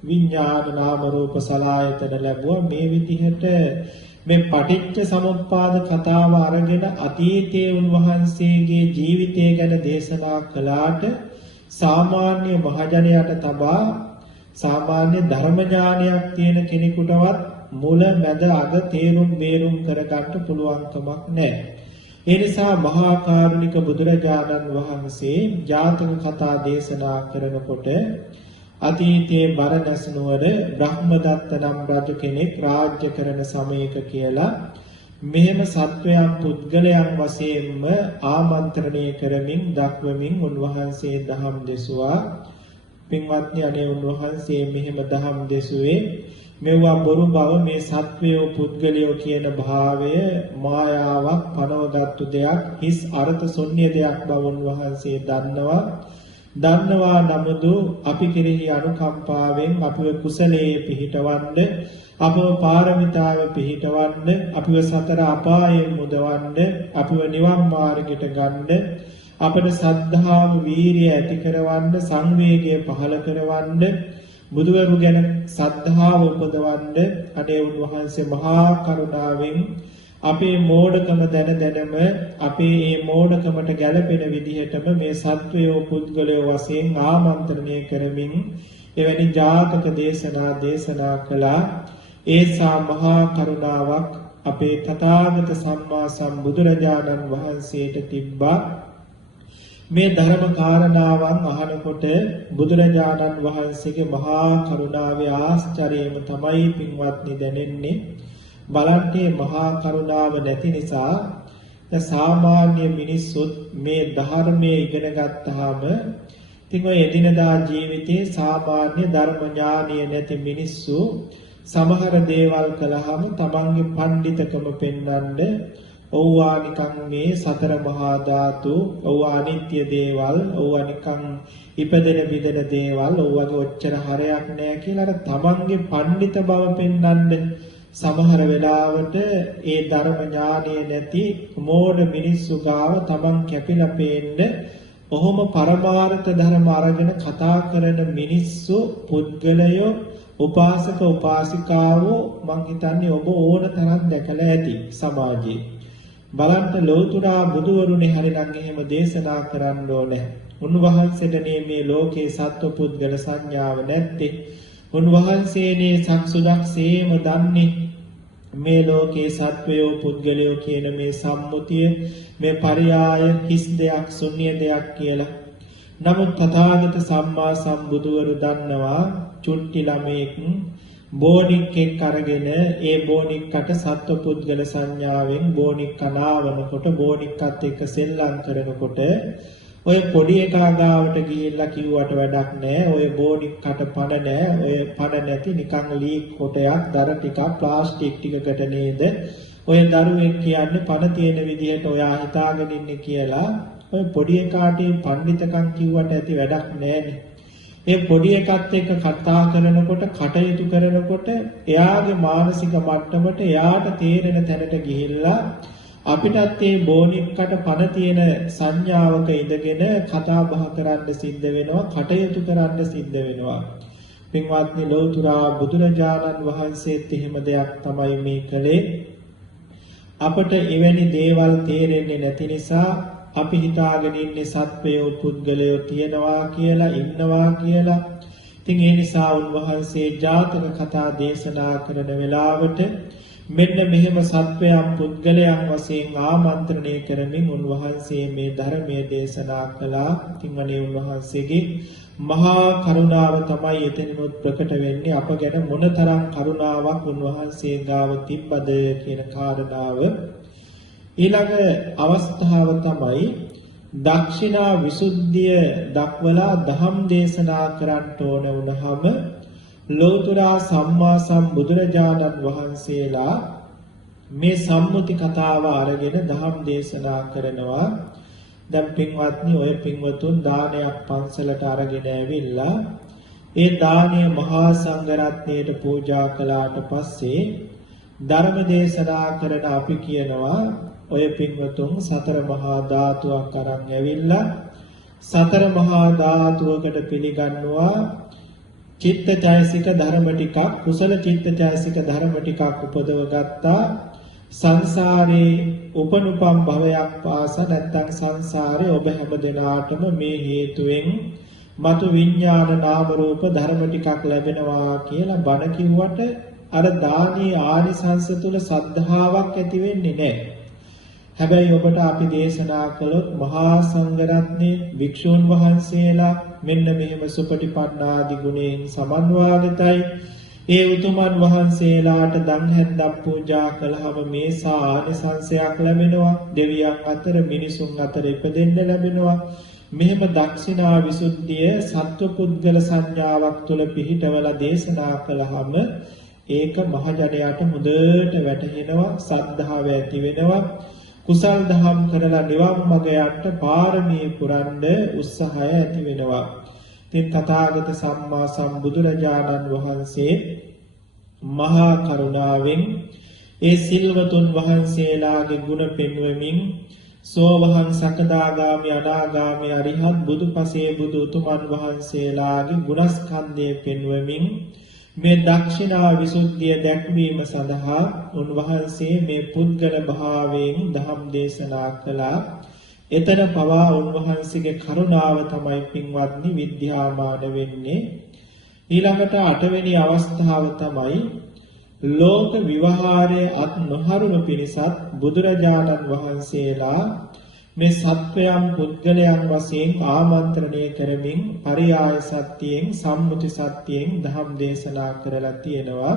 විඥාන, නාම රූප, සලආයතන ලැබුවා. මේ විදිහට මේ පටිච්ච සමුප්පාද කතාව අරගෙන අතීතයේ උන්වහන්සේගේ ජීවිතය ගැන දේශනා කළාට සාමාන්‍ය මහජනයාට තබා සාමාන්‍ය ධර්ම ඥානයක් තියෙන කෙනෙකුටවත් මුල මැද අග තේරුම් බේරුම් කරගන්න පුළුවන්කමක් නැහැ. ඒ නිසා මහා කාරුණික බුදුරජාණන් වහන්සේ ජාතක කතා දේශනා කරනකොට අතීතයේ බරණැස් නුවර බ්‍රහ්මදත්ත නම් රජ කෙනෙක් රාජ්‍ය කරන සමයක කියලා මෙහෙම සත්වයන් පුද්ගලයන් වශයෙන්ම ආමන්ත්‍රණය කරමින් දක්වමින් උන්වහන්සේ දහම් දෙසුවා. පින්වත්නි අනේ උන්වහන්සේ මෙහෙම දහම් දෙසුවේ මෙවුවා බොරු බව මේ සත්වයෝ පුද්ගලයෝ කියන භාවය මායාවක් පනවගත්තු දෙයක් හිස් අර්ථ ශුන්‍ය දෙයක් බව උන්වහන්සේ දන්නවා නමුදු අපි කෙරෙහි අනුකම්පාවෙන් අපිව කුසලයේ පිහිටවන්න අපව පාරමිතාව පිහිටවන්න අපිව සතර අපායෙන් මුදවන්න අපිව නිවන් මාර්ගයට ගන්න අපට සද්ධාව වීරිය ඇති කරවන්න සංවේගය පහළ කරවන්න බුදුවරු ගැන සද්ධාව උපදවන්න අනේ උන්වහන්සේ මහා කරුණාවෙන් අපේ මෝඩකම දැනම අපේ මේ මෝඩකමට ගැළපෙන විදිහටම මේ සත්වයෝ පුද්ගලයෝ වශයෙන් ආමන්ත්‍රණය කරමින් එවැනි ජාතක දේශනා කළා. ඒසා මහා කරුණාවක් අපේ තථාගත සම්මා සම්බුදුරජාණන් වහන්සේට තිබ්බා. මේ ධර්ම කාරණාවන් අහනකොට බුදුරජාණන් වහන්සේගේ මහා කරුණාවේ ආශ්චර්යයම තමයි පින්වත්නි දැනෙන්නේ. බලන්නේ මහා කරුණාව නැති නිසා සාමාන්‍ය මිනිස්සුත් මේ ධර්මයේ ඉගෙන ගත්තාම ඉතින් ඔය එදිනදා ජීවිතේ සාමාන්‍ය ධර්ම ඥානිය නැති මිනිස්සු සමහර දේවල් කළාම තමන්ගේ පඬිතකම පෙන්වන්න ඔව්වා නිකන් මේ සතර මහා ධාතු ඔව්වා අනිත්‍ය දේවල් ඔව්වා නිකන් ඉපදෙන බිදෙන දේවල් ඔව්වාගේ ඔච්චර හරයක් නෑ කියලා අර තමන්ගේ පඬිත බව පෙන්වන්න සමහර වෙලාවට ඒ ධර්ම ඥානිය නැති මෝඩ මිනිස්සු ගාව තමන් කැපිලා පේන්න ඔහොම පරමාර්ථ ධර්ම අරගෙන කතා කරන මිනිස්සු පුද්ගලයෝ උපාසක උපාසිකාවෝ මං හිතන්නේ ඔබ ඕන තරම් දැකලා ඇති සමාජයේ. බලන්න ලෞතුරා බුදුවරුනේ හරිනම් එහෙම දේශනා කරන්න ඕනේ. උන්වහන්සේටනේ මේ ලෝකේ සත්ව පුද්ගල සංඥාව නැත්තේ. උන්වහන්සේනේ සක්සුදක්සේම දන්නේ මේ ලෝකේ සත්වයෝ පුද්ගලයෝ කියන මේ සම්මුතිය මේ පරියාය හිස් දෙයක් ශුන්‍ය දෙයක් කියලා. නමුත් තථාගත සම්මා සම්බුදුවරු දන්නවා චුට්ටි ළමෙක් බෝනික්ෙක් අරගෙන ඒ බෝනික්කට සත්ව පුද්ගල සංඥාවෙන් බෝනික් කනාවනකොට බෝනික්කත් එක්ක සෙල්ලම් කරනකොට ඔය පොඩි එකා ගාවට ගිහිල්ලා කිව්වට වැඩක් නැහැ. ඔය බෝනික්කට පණ නැහැ. ඔය පණ නැති නිකන් ලීක් කොටයක් දර ටිකක් ප්ලාස්ටික් ටිකකට නේද ඔය දරුවෙක් කියන්නේ පණ තියෙන විදිහට ඔයා හිතාගෙන ඉන්නේ කියලා. ඔය පොඩි එකාට පඬිතකම් කිව්වට ඇති වැඩක් නැහැනේ. ඒ පොඩි එකත් එක්ක කතා කරනකොට කටයුතු කරනකොට එයාගේ මානසික මට්ටමට එයාට තේරෙන තැනට ගිහිල්ලා අපිටත් මේ බෝනික්කට පණ තියෙන සංඥාවක ඉඳගෙන කතා බහ කරන්න සිද්ධ වෙනවා කටයුතු කරන්න සිද්ධ වෙනවා. පින්වත්නි ලෞතුරා බුදුරජාණන් වහන්සේත් එහෙම දෙයක් තමයි මේ කළේ. අපට එවැනි දේවල් තේරෙන්නේ නැති නිසා අපි හිතාගෙන ඉන්නේ සත්වයෝ පුද්ගලයෝ තියනවා කියලා ඉන්නවා කියලා. ඉතින් ඒ නිසා උන්වහන්සේ ජාතක කතා දේශනා කරන වෙලාවට මෙන්න මෙහෙම සත්වයන් පුද්ගලයන් වශයෙන් ආමන්ත්‍රණය කරමින් උන්වහන්සේ මේ ධර්මයේ දේශනා කළා. ඉතින් අනේ උන්වහන්සේගේ මහා කරුණාව තමයි එතනොත් ප්‍රකට වෙන්නේ. අප ගැන මොනතරම් කරුණාවක් උන්වහන්සේ ගාව තිබ්බද කියන කාරණාව. ඊළඟ අවස්ථාව තමයි දක්ෂිනා විසුද්ධිය දක්වලා ධම් දේශනා කරන්න ඕන වුණාම ලෞතුරා සම්මා සම්බුදුරජාණන් වහන්සේලා මේ සම්මුති කතාව අරගෙන ධම් දේශනා කරනවා. දැන් පින්වත්නි ඔය පින්වතුන් දානයක් පන්සලට අරගෙන ඇවිල්ලා ඒ දානය මහා සංඝරත්නයට පූජා කළාට පස්සේ ධර්ම දේශනා කරන අපි කියනවා ඔය පින්වතුන් සතර මහා ධාතුවක් අරන් ඇවිල්ලා සතර මහා ධාතුවකට පිළිගන්නවා චිත්තචෛසික ධර්ම ටිකක් කුසල චිත්තචෛසික ධර්ම ටිකක් උපදව ගත්තා. සංසාරේ උපනුපම් භවයක් පාස නැත්තම් සංසාරේ ඔබ හැම දිනාටම මේ හේතුවෙන් මතු විඥාන නාම රූප ධර්ම ටිකක් ලැබෙනවා කියලා බණ කිව්වට අර දානී ආනිසංස තුල සද්ධාාවක් ඇති වෙන්නේ නැහැ. හැබැයි ඔබට අපි දේශනා කළොත් මහා සංඝරත්නයේ භික්ෂුන් වහන්සේලා මෙන්න මෙහෙම සුපටිපන්නාදි ගුණයෙන් සමන්වාගතයි. ඒ උතුමන් වහන්සේලාට දන් හැන්දක් පූජා කළාම මේ ආනිසංසයක් ලැබෙනවා. දෙවියන් අතර මිනිසුන් අතර ඉපදෙන්න ලැබෙනවා. මෙහෙම දක්ෂිනා විසුද්ධිය සත්ව පුද්ගල සංඥාවක් තුළ පිහිටවලා දේශනා කළාම ඒක මහජනයාට හොඳට වැටහෙනවා. සද්ධාව ඇති වෙනවා. කුසල් දහම් කරලා නිවන් මඟ යන්න පාරමී පුරන්න උත්සාහය ඇති වෙනවා. ඉතින් තථාගත සම්මා සම්බුදුරජාණන් වහන්සේ මහා කරුණාවෙන් ඒ සිල්වතුන් වහන්සේලාගේ ගුණ පෙන්වමින් සෝවහන් සකදාගාමි අනාගාමි අරිහත් බුදුපසේ බුදු උතුමන් වහන්සේලාගේ ගුණස්කන්ධය පෙන්වමින් මේ දක්ෂිනා විසුද්ධිය දැක්වීම සඳහා උන්වහන්සේ මේ පුද්ගල භාවයෙන් ධම් දේශනා කළා. එතන පවා උන්වහන්සේගේ කරුණාව තමයි පින්වත්නි විද්‍යාමාන වෙන්නේ. ඊළඟට 8 වෙනි අවස්ථාව තමයි ලෝක විවහාරයේ අත් නොහරුණු පිණිසත් බුදුරජාණන් වහන්සේලා මේ සත්වයන් පුද්ගලයන් වශයෙන් ආමන්ත්‍රණය කරමින් පරියාය සත්‍යයෙන් සම්මුති සත්‍යයෙන් ධම් දේශනා කරලා තියෙනවා.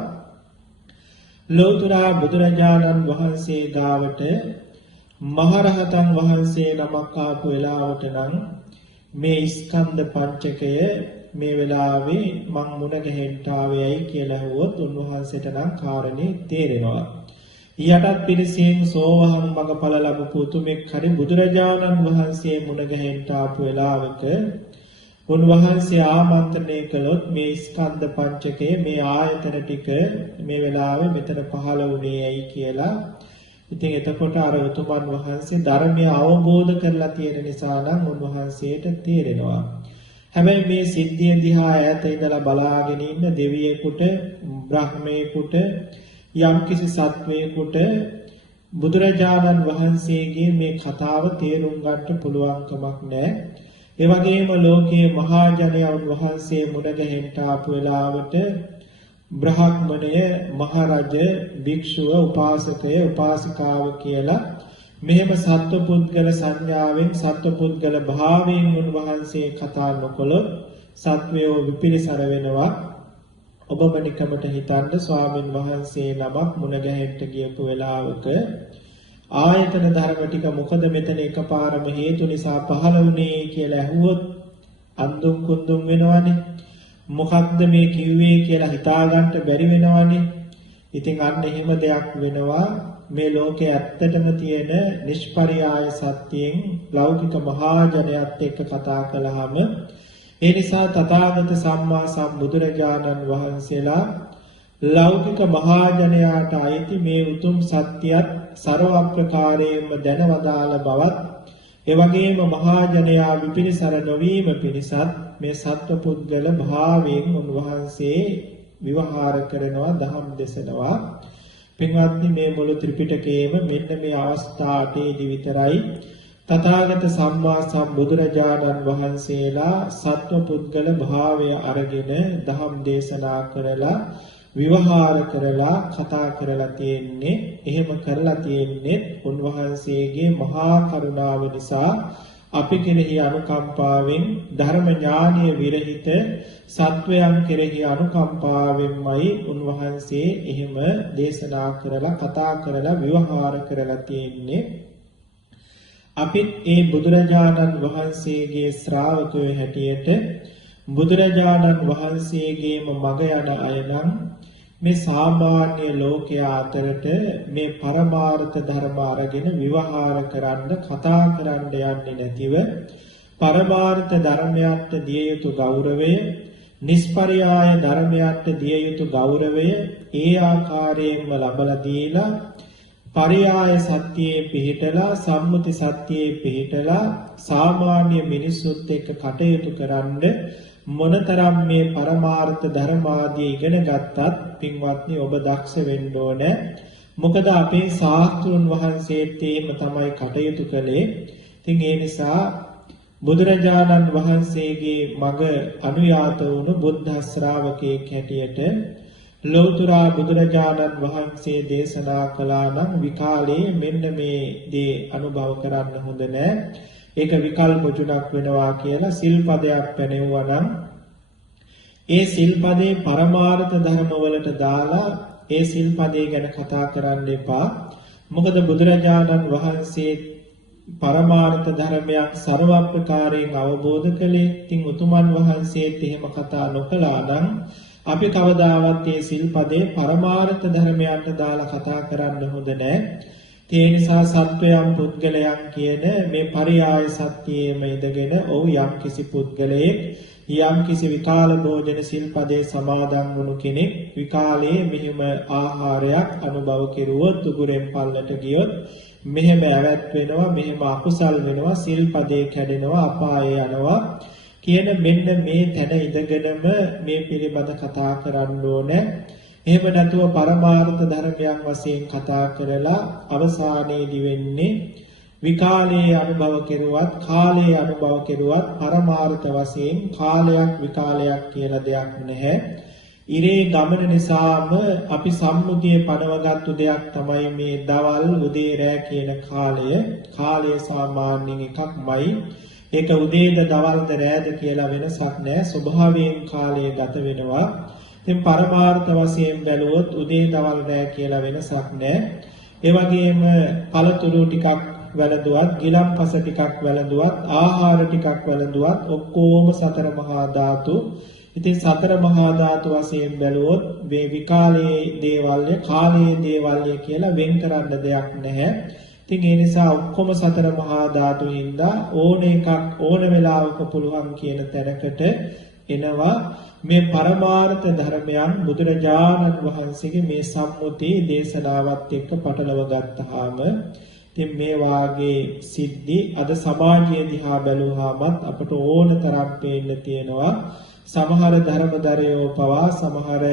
ලෝතර බුදුරජාණන් වහන්සේ ගාවට මහරහතන් වහන්සේ නමක් ආපු වෙලාවට නම් මේ ස්කන්ධ පංචකය මේ වෙලාවේ මං මුණ ගැහෙන්න ආවේයි කියලා හුවොත් උන්වහන්සේට නම් කාරණේ තේරෙනවා. යටත් පිරිසෙන් සෝවහන් මගඵල ලැබපු උතුමෙක් හරි බුදුරජාණන් වහන්සේ මුණ ගැහෙන්න ආපු වෙලාවක උන්වහන්සේ ආමන්ත්‍රණය කළොත් මේ ස්කන්ධ පංචකයේ මේ ආයතන ටික මේ වෙලාවේ මෙතන පහළ වුණේ ඇයි කියලා. ඉතින් එතකොට අර උතුමන් වහන්සේ ධර්මය අවබෝධ කරලා තියෙන නිසා නම් උන්වහන්සේට තේරෙනවා. හැබැයි මේ සිද්ධිය දිහා ඈත ඉඳලා බලාගෙන ඉන්න දෙවියෙකුට බ්‍රහ්මයෙකුට යම්කිසි සත්වයෙකුට බුදුරජාණන් වහන්සේගේ මේ කතාව තේරුම් ගන්න පුළුවන් කමක් නැහැ. ඒ වගේම ලෝකයේ මහා ජනයන් වහන්සේ මුණ ගැහෙන්න ආපු වෙලාවට බ්‍රහ්මණය මහරජ භික්ෂුව උපාසකය උපාසිකාව කියලා මෙහෙම සත්වපුද්ගල සංඥාවෙන් සත්වපුද්ගල භාවයෙන් උන්වහන්සේ කතා නොකළොත් සත්වයෝ විපිරිසර වෙනවා. ඔබම නිකමට හිතන්න ස්වාමින් වහන්සේ නමක් මුණ ගැහෙන්න ගියපු වෙලාවක ආයතන ධර්ම ටික මොකද මෙතන එකපාරම හේතු නිසා පහළ වුණේ කියලා ඇහුවොත් අඳුම් කුඳුම් වෙනවනේ. මොකක්ද මේ කිව්වේ කියලා හිතාගන්න බැරි වෙනවනේ. ඉතින් අන්න එහෙම දෙයක් වෙනවා. මේ ලෝකයේ ඇත්තටම තියෙන නිෂ්පරියාය සත්‍යයෙන් ලෞකික මහජනයාත් එක්ක කතා කළාම ඒ නිසා තථාගත සම්මා සම්බුදුරජාණන් වහන්සේලා ලෞකික මහජනයාට අයිති මේ උතුම් සත්‍යයත් ਸਰව ප්‍රකාරයෙන්ම දැනවදාළ බවත් ඒ වගේම මහජනයා විපිරිසර නොවීම පිණිසත් මේ සත්වපුද්ගල භාවයෙන් උන්වහන්සේ විවහාර කරනවා දහම් දෙසනවා. පින්වත්නි මේ මුළු ත්‍රිපිටකයේම මෙන්න මේ අවස්ථා 8ේදී විතරයි තථාගත සම්මා සම්බුදුරජාණන් වහන්සේලා සත්වපුද්ගල භාවය අරගෙන දහම් දේශනා කරලා විවහාර කරලා කතා කරලා තියෙන්නේ. එහෙම කරලා තියෙන්නේ උන්වහන්සේගේ මහා කරුණාව නිසා අපි කෙරෙහි අනුකම්පාවෙන් ධර්ම ඥානීය විරහිත සත්වයන් කෙරෙහි අනුකම්පාවෙන්මයි උන්වහන්සේ එහෙම දේශනා කරලා කතා කරලා විවහාර කරලා තියෙන්නේ. අපිත් ඒ බුදුරජාණන් වහන්සේගේ ශ්‍රාවකයෝ හැටියට බුදුරජාණන් වහන්සේගේම මග යන අය නම් මේ සාමාන්‍ය ලෝකයා අතරට මේ පරමාර්ථ ධර්ම අරගෙන විවහාර කරන්න කතා කරන්න යන්නේ නැතිව පරමාර්ථ ධර්මයට දිය යුතු ගෞරවය නිස්පරියාය ධර්මයට දිය යුතු ගෞරවය ඒ ආකාරයෙන්ම ලබලා දීලා පරියාය සත්‍යයේ පිහිටලා සම්මුති සත්‍යයේ පිහිටලා සාමාන්‍ය මිනිස්සුත් එක්ක කටයුතු කරන්න මොනතරම් මේ පරමාර්ථ ධර්ම ආදී ඉගෙන ගත්තත් පින්වත්නි ඔබ දක්ෂ වෙන්න ඕනේ. මොකද අපේ ශාස්ත්‍රුන් වහන්සේත් එහෙම තමයි කටයුතු කළේ. ඉතින් ඒ නිසා බුදුරජාණන් වහන්සේගේ මග අනුයාත වුණු බුද්ධ ශ්‍රාවකයෙක් හැටියට ලෞතර බුදුරජාණන් වහන්සේ දේශනා කළා නම් විකාලේ මෙන්න මේ දේ අනුභව කරන්න හොඳ නැහැ. ඒක විකල්ප තුනක් වෙනවා කියලා සිල්පදයක් පැනෙවුවා නම් ඒ සිල්පදේ පරමාර්ථ ධර්ම වලට දාලා ඒ සිල්පදේ ගැන කතා කරන්න එපා. මොකද බුදුරජාණන් වහන්සේ පරමාර්ථ ධර්මයක් ਸਰව ප්‍රකාරයෙන් අවබෝධ කළේ. ඉතින් උතුමන් වහන්සේත් එහෙම කතා නොකළා නම් අපි කවදාවත් මේ සිල්පදේ පරමාර්ථ ධර්මයන්ට දාලා කතා කරන්න හොඳ නැහැ. ඒ නිසා සත්වයන් පුද්ගලයන් කියන මේ පරියාය සත්‍යයේම ඉඳගෙන ඔව් යම් කිසි පුද්ගලයෙක් යම් කිසි විකාල භෝජන සිල්පදේ සමාදන් වුණු කෙනෙක් විකාලයේ මෙහිම ආහාරයක් අනුභව කෙරුවොත් උගුරෙන් පල්ලට ගියොත් මෙහෙම ඇවැත් වෙනවා, මෙහෙම අකුසල් වෙනවා, සිල්පදේ කැඩෙනවා, අපායේ යනවා කියන මෙන්න මේ තැන ඉඳගෙනම මේ පිළිබඳ කතා කරන්න ඕනේ. එහෙම නැතුව පරමාර්ථ ධර්මයන් වශයෙන් කතා කරලා අවසානයේදී වෙන්නේ විකාලයේ අනුභව කෙරුවත් කාලයේ අනුභව කෙරුවත් පරමාර්ථ වශයෙන් කාලයක් විකාලයක් කියලා දෙයක් නැහැ. ඉරේ ගමන නිසාම අපි සම්මුතියේ පනවගත්තු දෙයක් තමයි මේ දවල් උදේ රැ කියන කාලය. කාලය සාමාන්‍යයෙන් එකක්මයි. ඒක උදේද දවල්ද රැද කියලා වෙනසක් නැහැ. ස්වභාවයෙන් කාලය ගත වෙනවා. ඉතින් පරමාර්ථ වශයෙන් බැලුවොත් උදේ දවල් රැ කියලා වෙනසක් නැහැ. ඒ වගේම පළතුරු ටිකක් වැළඳුවත්, ගිලම්පස ටිකක් වැළඳුවත්, ආහාර ටිකක් වැළඳුවත් ඔක්කොම සතර මහා ධාතු. ඉතින් සතර මහා ධාතු වශයෙන් බැලුවොත් මේ විකාලයේ දේවල්ය, කාලයේ දේවල්ය කියලා වෙන් කරන්න දෙයක් නැහැ. ඉතින් ඒ නිසා ඔක්කොම සතර මහා ධාතු හින්දා ඕන එකක් ඕන වෙලාවක පුළුවන් කියන තැනකට එනවා. මේ පරමාර්ථ ධර්මයන් බුදුරජාණන් වහන්සේගේ මේ සම්මුති දේශනාවත් එක්ක පටලව ගත්තාම ඉතින් මේ වාගේ සිද්ධි අද සමාජයේ දිහා බැලුවාමත් අපට ඕන තරම් පේන්න තියෙනවා. සමහර ධර්මදරයෝ පවා සමහර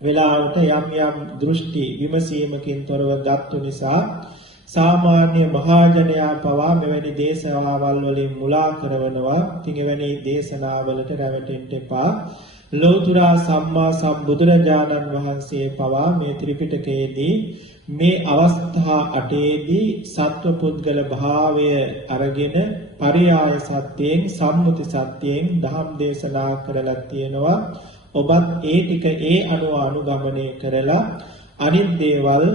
වෙලාවට යම් යම් දෘෂ්ටි විමසීමකින් තොරව ගත්තු නිසා සාමාන්‍ය මහජනයා පවා මෙවැනි දේශනාවල් වලින් මුලා කරනවා. ඉතින් එවැනි දේශනාවලට රැවටෙන්න එපා. ලෞතර සම්මා සම්බුදුරජාණන් වහන්සේ පවා මේ ත්‍රිපිටකයේදී මේ අවස්ථා 8ේදී සත්ව පුද්ගල භාවය අරගෙන පරියාය සත්‍යයෙන් සම්මුති සත්‍යයෙන් ධම් දේශනා කරලා තියෙනවා. ඔබත් ඒ ටික ඒ අනුව අනුගමනය කරලා අනිත් දේවල්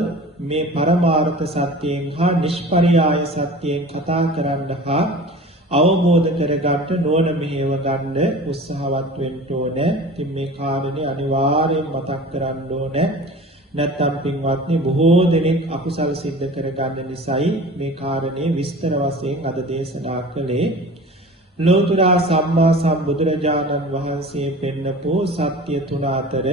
මේ පරමාර්ථ සත්‍යයෙන් හා නිෂ්පරියාය සත්‍යයෙන් කතා කරන්න හා අවබෝධ කරගන්න නොවන මෙහෙව ගන්න උත්සාහවත් වෙන්න ඕනේ. ඉතින් මේ කාරණේ අනිවාර්යෙන් මතක් කරන්න ඕනේ. නැත්තම් පින්වත්නි බොහෝ දෙනෙක් අකුසල සිද්ධ කරගන්න නිසායි මේ කාරණේ විස්තර වශයෙන් අද දේශනා කළේ. ලෝතර සම්මා සම්බුදුරජාණන් වහන්සේ පෙන්නපු සත්‍ය තුන අතර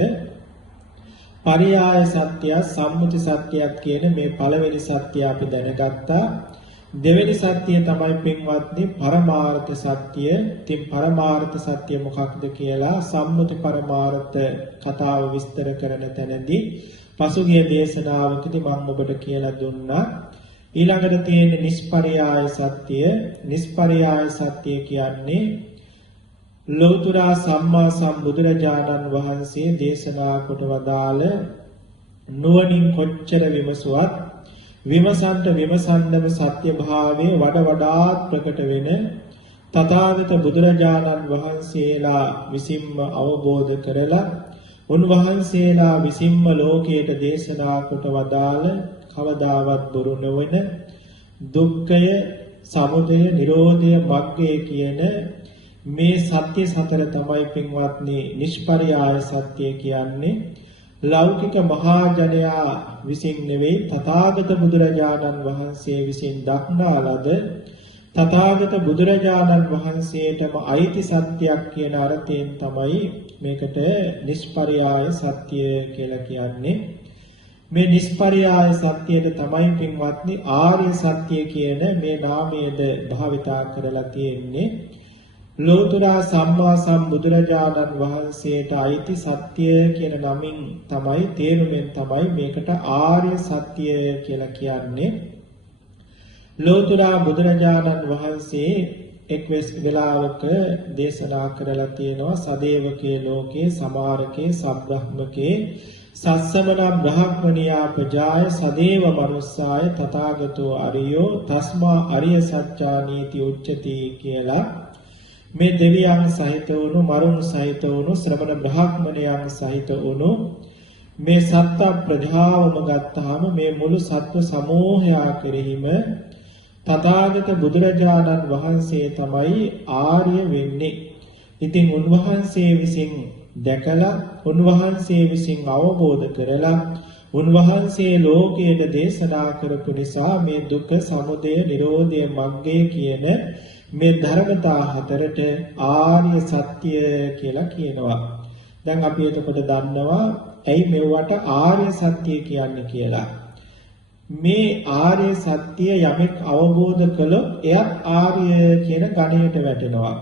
පරියාය සත්‍ය, සම්මුති සත්‍යයක් කියන මේ පළවෙනි සත්‍ය අපි දැනගත්තා. දෙවෙනි සත්‍ය තමයි පින්වත්නි පරමාර්ථ සත්‍ය. ඉතින් පරමාර්ථ සත්‍ය මොකක්ද කියලා සම්මුති පරමාර්ථ කතාව විස්තර කරන තැනදී පසුගිය දේශනාවකදී මම ඔබට කියලා දුන්නා. ඊළඟට තියෙන නිෂ්පරියාය සත්‍ය. නිෂ්පරියාය සත්‍ය කියන්නේ ලෞතර සම්මා සම්බුදුරජාණන් වහන්සේ දේශනා කොට වදාළ නුවණින් කොච්චර විමසුවත් විමසන්නම සත්‍ය භාවයේ වඩාත් ප්‍රකට වෙන තථාගත බුදුරජාණන් වහන්සේලා විසින්ම අවබෝධ කරලා උන්වහන්සේලා විසින්ම ලෝකයට දේශනා කොට වදාළ කවදාවත් බොරු නොවන දුක්ඛය, සමුදය, නිරෝධය, මග්ගය කියන මේ සත්‍ය සතර තමයි පින්වත්නි නිෂ්පරියාය සත්‍ය කියන්නේ. ලෞකික මහජනයා විසින් නෙවෙයි තථාගත බුදුරජාණන් වහන්සේ විසින් දක්නා ලද තථාගත බුදුරජාණන් වහන්සේටම අයිති සත්‍යයක් කියන අර්ථයෙන් තමයි මේකට නිෂ්පරියාය සත්‍ය කියලා කියන්නේ. මේ නිෂ්පරියාය සත්‍යයට තමයි පින්වත්නි ආර්ය සත්‍ය කියන මේ නාමයේද භාවිතා කරලා තියෙන්නේ. ලෝතර සම්මා සම්බුදුරජාණන් වහන්සේට අයිති සත්‍ය කියන නමින් තමයි තේරුමෙන් තමයි මේකට ආර්ය සත්‍ය කියලා කියන්නේ. ලෝතර බුදුරජාණන් වහන්සේ එක් වෙලාවක දේශනා කරලා තියෙනවා සදේවකේ ලෝකේ සමාරකේ සබ්‍රහ්මකේ සස්සමන බ්‍රහ්මණියා ප්‍රජාය සදේව මනුස්සාය තථාගතෝ අරියෝ තස්මා අරිය සත්‍යානීති උච්චති කියලා මේ දෙවියන් සහිත වුණු මරුන් සහිත වුණු ශ්‍රමණ බ්‍රාහ්මණයන් සහිත වුණු මේ සත්ත්ව ප්‍රජාවම ගත්තාම මේ මුළු සත්ව සමූහයා කෙරෙහිම තථාගත බුදුරජාණන් වහන්සේ තමයි ආර්ය වෙන්නේ. ඉතින් උන්වහන්සේ විසින් දැකලා උන්වහන්සේ විසින් අවබෝධ කරලා උන්වහන්සේ ලෝකයට දේශනා කරපු නිසා මේ දුක්ඛ සමුදය නිරෝධය මග්ගය කියන මේ ධර්මතා හතරට ආර්ය සත්‍ය කියලා කියනවා. දැන් අපි එතකොට දන්නවා ඇයි මෙවට ආර්ය සත්‍ය කියන්නේ කියලා. මේ ආර්ය සත්‍ය යමෙක් අවබෝධ කළොත් එයත් ආර්ය කියන ගණයට වැටෙනවා.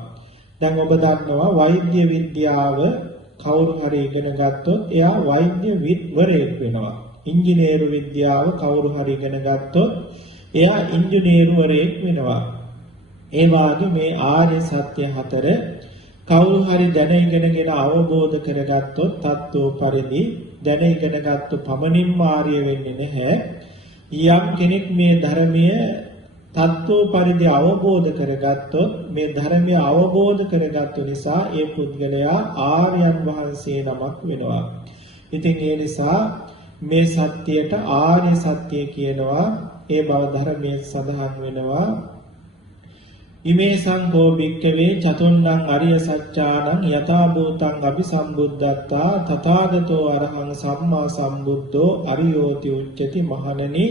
දැන් ඔබ දන්නවා වෛද්‍ය විද්‍යාව කවුරු හරි ඉගෙන ගත්තොත් එයා වෛද්‍ය විද්වරයෙක් වෙනවා. ඉංජිනේරු විද්‍යාව කවුරු හරි ඉගෙන ගත්තොත් එයා ඉංජිනේරුවරයෙක් වෙනවා. ඒ වාගේ මේ ආර්ය සත්‍ය හතර කවුරු හරි දැන ඉගෙනගෙන අවබෝධ කරගත්තොත් තත්ත්වෝ පරිදි දැන ඉගෙනගත්තු පමණින්ම ආර්ය වෙන්නේ නැහැ. යම් කෙනෙක් මේ ධර්මය තත්ත්වෝ පරිදි අවබෝධ කරගත්තොත් මේ ධර්මය අවබෝධ කරගත්තු නිසා ඒ පුද්ගලයා ආර්යයන් වහන්සේ නමක් වෙනවා. ඉතින් ඒ නිසා මේ සත්‍යයට ආර්ය සත්‍ය කියනවා. ඒ බව ධර්මයේ සඳහන් වෙනවා. ඉමේ සංඝෝ භික්ඛවේ චතුන්නං අරිය සත්‍යානං යථා භූතං අபிසම්බුද්ධත්තා තථාගතෝ අරහං සම්මා සම්බුද්ධෝ අරියෝති උච්චති. මහණෙනි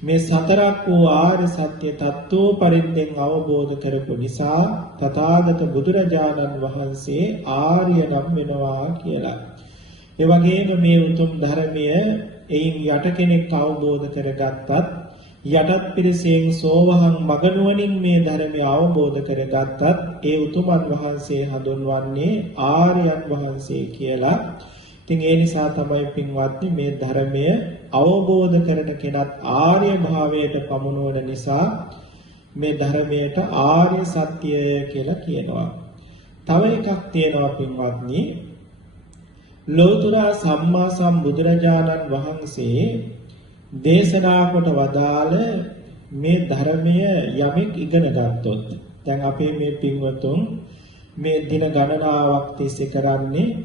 මේ සතරක් වූ ආර්ය සත්‍ය තත්ත්වෝ පරිද්දෙන් අවබෝධ කරපු නිසා තථාගත බුදුරජාණන් වහන්සේ ආර්ය නම් වෙනවා කියලා. ඒ වගේම මේ උතුම් ධර්මය එයින් යට කෙනෙක් අවබෝධ කරගත්තත් යටත් පිරිසෙන් සෝවහන් මගනුවණින් මේ ධර්මය අවබෝධ කරගත්තත් ඒ උතුමන් වහන්සේ හඳුන්වන්නේ ආර්යයන් වහන්සේ කියලා. ඉතින් ඒ නිසා තමයි පින්වත්නි මේ ධර්මය අවබෝධ කරන කෙනත් ආර්ය භාවයට පමුණුවන නිසා මේ ධර්මයට ආර්ය සත්‍ය කියලා කියනවා. තව එකක් තියෙනවා පින්වත්නි, ලෝතර සම්මා සම්බුදුරජාණන් වහන්සේ දේශනා කොට වදාළ මේ ධර්මය යමෙක් ඉගෙන ගත්තොත්, දැන් අපේ මේ පින්වතුන් මේ දින ගණනාවක් තිස්සේ කරන්නේ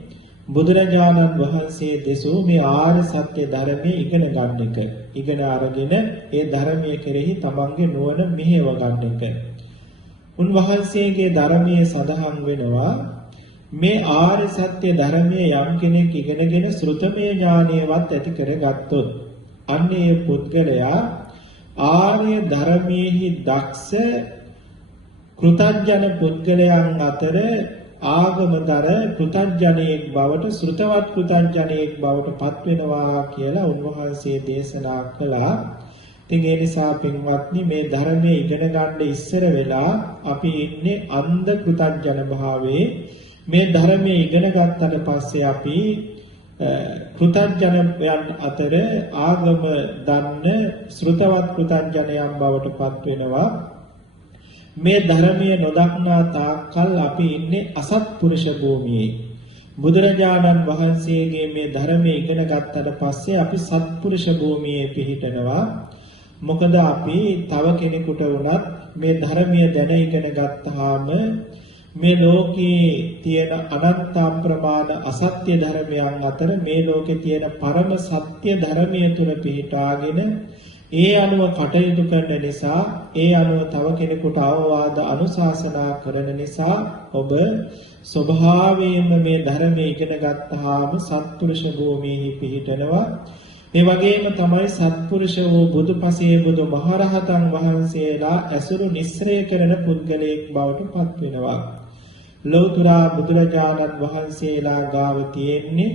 බුදුරජාණන් වහන්සේ දෙසූ මේ ආර්ය සත්‍ය ධර්මයේ ඉගෙන ගන්න එක. ඉගෙන අරගෙන ඒ ධර්මයේ කෙරෙහි තමන්ගේ නුවණ මෙහෙව ගන්න එක. උන්වහන්සේගේ ධර්මයේ සඳහන් වෙනවා මේ ආර්ය සත්‍ය ධර්මයේ යම් කෙනෙක් ඉගෙනගෙන ශ්‍රුතමය ඥානයවත් ඇති කරගත්තොත් අන්නේ පුද්ගලයා ආර්ය ධර්මයේහි දක්ෂ කෘතඥ පුද්ගලයන් අතර ආගමදර කෘතඥයෙක් බවට ශ්‍රුතවත් කෘතඥයෙක් බවට පත් වෙනවා කියලා උන්වහන්සේ දේශනා කළා. ඉතින් ඒ නිසා පින්වත්නි මේ ධර්මයේ ඉගෙන ගන්න ඉස්සර වෙලා අපි ඉන්නේ අන්ධ කෘතඥ භාවයේ. මේ ධර්මයේ ඉගෙන ගත්තට පස්සේ අපි කෘතඥයන් අතර ආගම දන්න ශ්‍රුතවත් කෘතඥයන් බවට පත් වෙනවා. මේ ධර්මයේ නොදක්නා තාක්කල් අපි ඉන්නේ අසත්පුරුෂ භූමියේ. බුදුරජාණන් වහන්සේගේ මේ ධර්මයේ ඉගෙන ගත්තට පස්සේ අපි සත්පුරුෂ භූමියේ පිහිටනවා. මොකද අපි තව කෙනෙකුට වුණත් මේ ධර්මයේ දැන ඉගෙන ගත්තාම මේ ලෝකේ තියෙන අනන්ත අප්‍රමාණ අසත්‍ය ධර්මයන් අතර මේ ලෝකේ තියෙන පරම සත්‍ය ධර්මයේ තුල පිහිටාගෙන ඒ අනුව කටයුතු කරන නිසා, ඒ අනුව තව කෙනෙකුට අවවාද අනුශාසනා කරන නිසා ඔබ ස්වභාවයෙන්ම මේ ධර්මයේ ඉගෙන ගත්තාම සත්පුරුෂ භූමියේ පිහිටනවා. ඒ වගේම තමයි සත්පුරුෂ වූ බුදුපසේ බුදු මහරහතන් වහන්සේලා ඇසුරු නිස්සරය කරන පුද්ගලයෙක් බවට පත් වෙනවා. ලෞතර බුදුරජාණන් වහන්සේලා ගාව තියෙන්නේ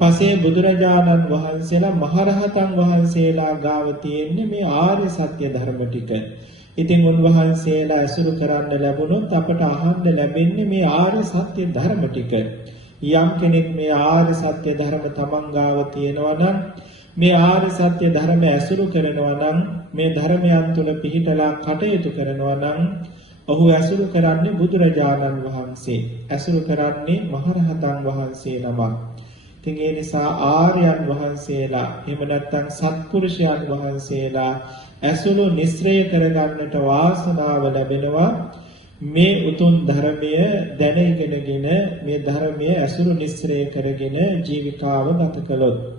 පසේ බුදුරජාණන් වහන්සේලා මහරහතන් වහන්සේලා ගාව තියෙන්නේ මේ ආර්ය සත්‍ය ධර්ම ටික. ඉතින් උන්වහන්සේලා ඇසුරු කරන්න ලැබුණොත් අපට අහන්න ලැබෙන්නේ මේ ආර්ය සත්‍ය ධර්ම ටික. යම් කෙනෙක් මේ ආර්ය සත්‍ය ධර්ම තමන් ගාව තියෙනවා නම්, මේ ආර්ය සත්‍ය ධර්ම ඇසුරු කරනවා නම්, මේ ධර්මයන් තුල පිහිටලා කටයුතු කරනවා නම් ඔහු ඇසුරු කරන්නේ බුදුරජාණන් වහන්සේ, ඇසුරු කරන්නේ මහරහතන් වහන්සේ නමක්. ඉතින් ඒ නිසා ආර්යයන් වහන්සේලා එහෙම නැත්නම් සත්පුරුෂයන් වහන්සේලා ඇසුරු නිස්සරය කරගන්නට වාසනාව ලැබෙනවා. මේ උතුම් ධර්මය දැන ඉගෙනගෙන මේ ධර්මය ඇසුරු නිස්සරය කරගෙන ජීවිතාව ගත කළොත්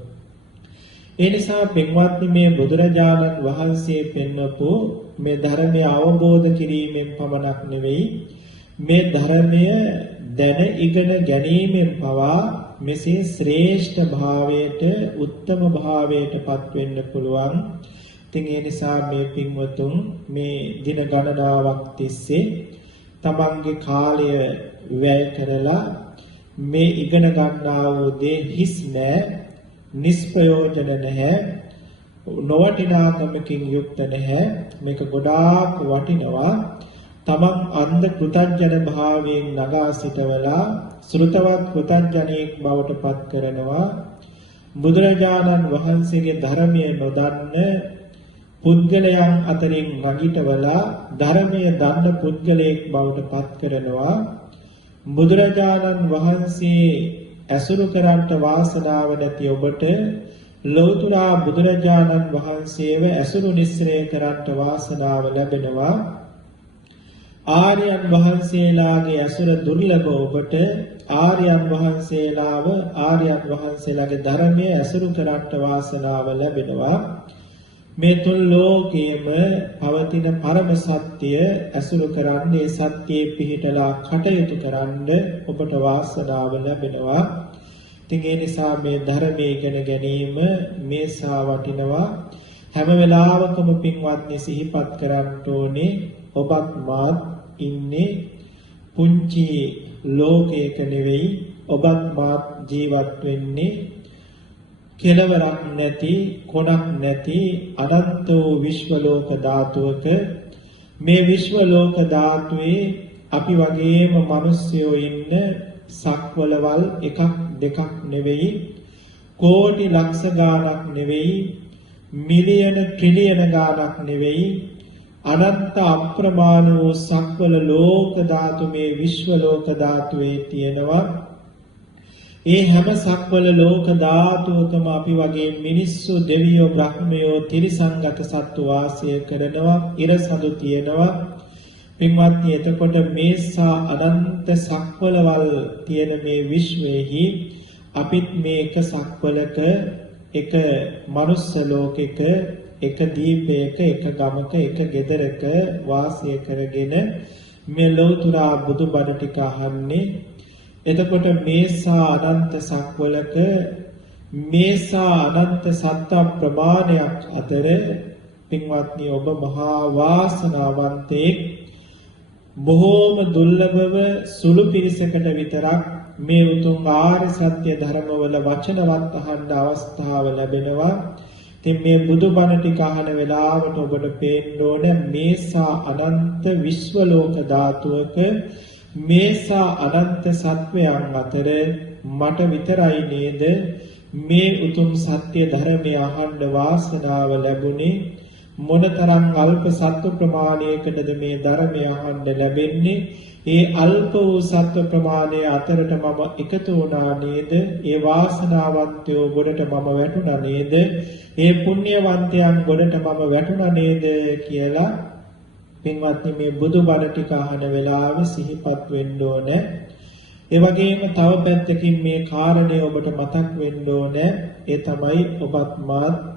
ඒ නිසා පින්වත්නි මේ බුදුරජාණන් වහන්සේ පෙන්වපු මේ ධර්මය අවබෝධ කිරීමෙන් පමණක් නෙවෙයි මේ ධර්මය දැන ඉගෙන ගැනීමෙන් පවා මෙසේ ශ්‍රේෂ්ඨ භාවයට උත්තම භාවයට පත් වෙන්න පුළුවන්. ඉතින් ඒ නිසා මේ පින්වතුන් මේ දින ගණනාවක් තිස්සේ තමන්ගේ කාලය වැය කරලා මේ ඉගෙන ගන්නා වූ දේ හිස් නෑ, නිෂ්ප්‍රයෝජන නැහැ, නොවටිනාකමකින් යුක්ත නැහැ. මේක ගොඩාක් වටිනවා. තමන් අන්ධ කෘතඥ භාවයෙන් නගා සිටවලා ශ්‍රුතවත් කෘතඥයෙක් බවට පත් කරනවා. බුදුරජාණන් වහන්සේගේ ධර්මය නොදන්න පුද්ගලයන් අතරින් වගිටවලා ධර්මය දන්න පුද්ගලයෙක් බවට පත් කරනවා. බුදුරජාණන් වහන්සේ ඇසුරු කරන්ට වාසනාව නැති ඔබට ලෞතර බුදුරජාණන් වහන්සේව ඇසුරු නිස්සරය කරන්ට වාසනාව ලැබෙනවා. ආර්යයන් වහන්සේලාගේ ඇසුර දුර්ලභ ඔබට ආර්යයන් වහන්සේලාගේ ධර්මයේ ඇසුරු කරන්ට වාසනාව ලැබෙනවා. මේ තුන් ලෝකයේම පවතින පරම සත්‍ය ඇසුරු කරන්නේ සත්‍යයේ පිහිටලා කටයුතු කරන්න ඔබට වාසනාව ලැබෙනවා. ඉතින් ඒ නිසා මේ ධර්මයේ ඉගෙන ගැනීම මේසා වටිනවා. හැම වෙලාවකම පින්වත්නි සිහිපත් කරන්න ඕනේ ඔබත් මාත් ඉන්නේ පුංචි ලෝකයක නෙවෙයි. ඔබත් මාත් ජීවත් වෙන්නේ කෙලවරක් නැති කොනක් නැති අනන්ත වූ විශ්ව ලෝක ධාතුවක. මේ විශ්ව ලෝක ධාතුවේ අපි වගේම මිනිස්සුයෝ ඉන්න සක්වලවල් එකක් දෙකක් නෙවෙයි, කෝටි ලක්ෂ ගාණක් නෙවෙයි, මිලියන ට්‍රිලියන ගාණක් නෙවෙයි, අනන්ත අප්‍රමාණ වූ සක්වල ලෝක ධාතු මේ විශ්ව ලෝක ධාතුවේ තියෙනවා. ඒ හැම සක්වල ලෝක ධාතුවකම අපි වගේ මිනිස්සු, දෙවියෝ, බ්‍රහ්මයෝ, තිරිසංගත සත්තු වාසය කරනවා, ඉරසඳු තියෙනවා. පින්වත්නි, එතකොට මේසා අනන්ත සක්වලවල් තියෙන මේ විශ්වයේහි අපිත් මේ එක සක්වලක, එක මනුස්ස ලෝකෙක, එක දීපයක, එක ගමක, එක ගෙදරක වාසය කරගෙන මේ ලෞතර බුදුබණ ටික අහන්නේ. එතකොට මේසා අනන්ත සක්වලක මේසා අනන්ත සත්ත්ව ප්‍රමාණයක් අතර පින්වත්නි ඔබ මහා වාසනාවන්තයෙක්. බොහෝම දුර්ලභව සුළු පිරිසකට විතරක් මේ උතුම් ආර්ය සත්‍ය ධර්මවල වචනවත් අහන්න අවස්ථාව ලැබෙනවා. ඉතින් මේ බුදුබණ ටික අහන වෙලාවට ඔබට පේන්න ඕනේ මේසා අනන්ත විශ්ව ලෝක ධාතුවක මේසා අනන්ත සත්වයන් අතර මට විතරයි නේද මේ උතුම් සත්‍ය ධර්මය අහන්න වාසනාව ලැබුණේ. මොනතරම් අල්ප සත්ව ප්‍රමාණයකටද මේ ධර්මය අහන්න ලැබෙන්නේ. ඒ අල්ප වූ සත්ව ප්‍රමාණය අතරට මම එකතු වුණා නේද. ඒ වාසනාවන්තයෝ ගොඩට මම වැටුණා නේද. ඒ පුණ්‍යවන්තයන් ගොඩට මම වැටුණා නේද කියලා පින්වත්නි මේ බුදුබණ ටික අහන වෙලාවේ සිහිපත් වෙන්න ඕනේ. ඒ වගේම තව පැත්තකින් මේ කාරණේ ඔබට මතක් වෙන්න ඕනේ. ඒ තමයි ඔබත් මාත්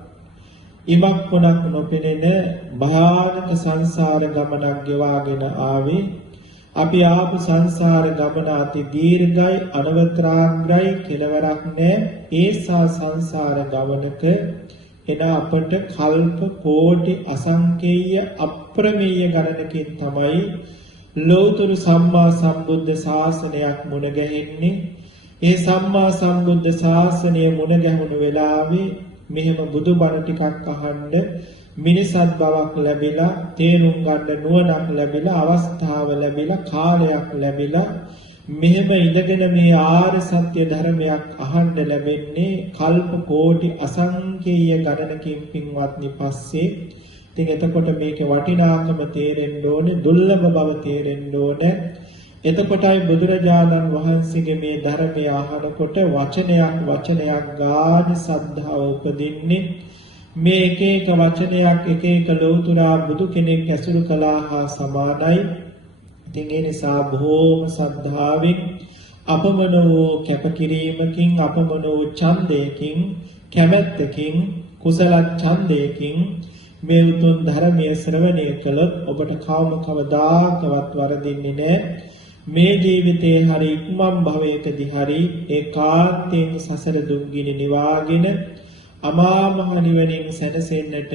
ඉමක් කොනක් නොපෙනෙන භයානක සංසාර ගමනක් ගෙවාගෙන ආවේ. අපි ආපු සංසාර ගමන අති දීර්ඝයි, අනවතරාග්‍රයි, කෙලවරක් නැහැ. ඒසා සංසාර ගමනක එන අපට කල්ප කෝටි අසංකේය අප්‍රමේය ගණනකින් තමයි ලෞතර සම්මා සම්බුද්ධ ශාසනයක් මුණ ගැහෙන්නේ. ඒ සම්මා සම්බුද්ධ ශාසනය මුණ ගැහුණු වෙලාවේ මෙහෙම බුදුබණ ටිකක් අහන්න මිනිසත් බවක් ලැබිලා, තේරුම් ගන්න නුවණක් ලැබිලා, අවස්ථාව ලැබිලා, කාලයක් ලැබිලා මෙහෙම ඉඳගෙන මේ ආර්ය සත්‍ය ධර්මයක් අහන්න ලැබෙන්නේ කල්ප කෝටි අසංකේය ගණනකින් පින්වත්නි පස්සේ. ඉතින් එතකොට මේකේ වටිනාකම තේරෙන්න ඕනේ, දුර්ලභ බව තේරෙන්න ඕනේ. එතකොටයි බුදුරජාණන් වහන්සේගේ මේ ධර්මය අහනකොට වචනයක් ගාන සද්ධාව උපදින්නේ. මේ එක එක වචනයක් එක එක ලෞතර බුදු කෙනෙක් ඇසුරු කළා හා සමානයි. ඉතින් ඒ නිසා බොහෝම සද්ධාවෙන් අපමණ වූ කැපකිරීමකින් අපමණ වූ ඡන්දයකින් කැමැත්තකින් කුසල ඡන්දයකින් මේ උතුම් ධර්මයේ ශ්‍රවණය කළොත් ඔබට කවදාකවත් වරදින්නේ නැහැ. මේ ජීවිතේ හරි ඉක්මන් භවයකදී හරි ඒකාන්තයෙන් සසර දුක්ගිනි නිවාගෙන අමා මහ නිවනින් සැනසෙන්නට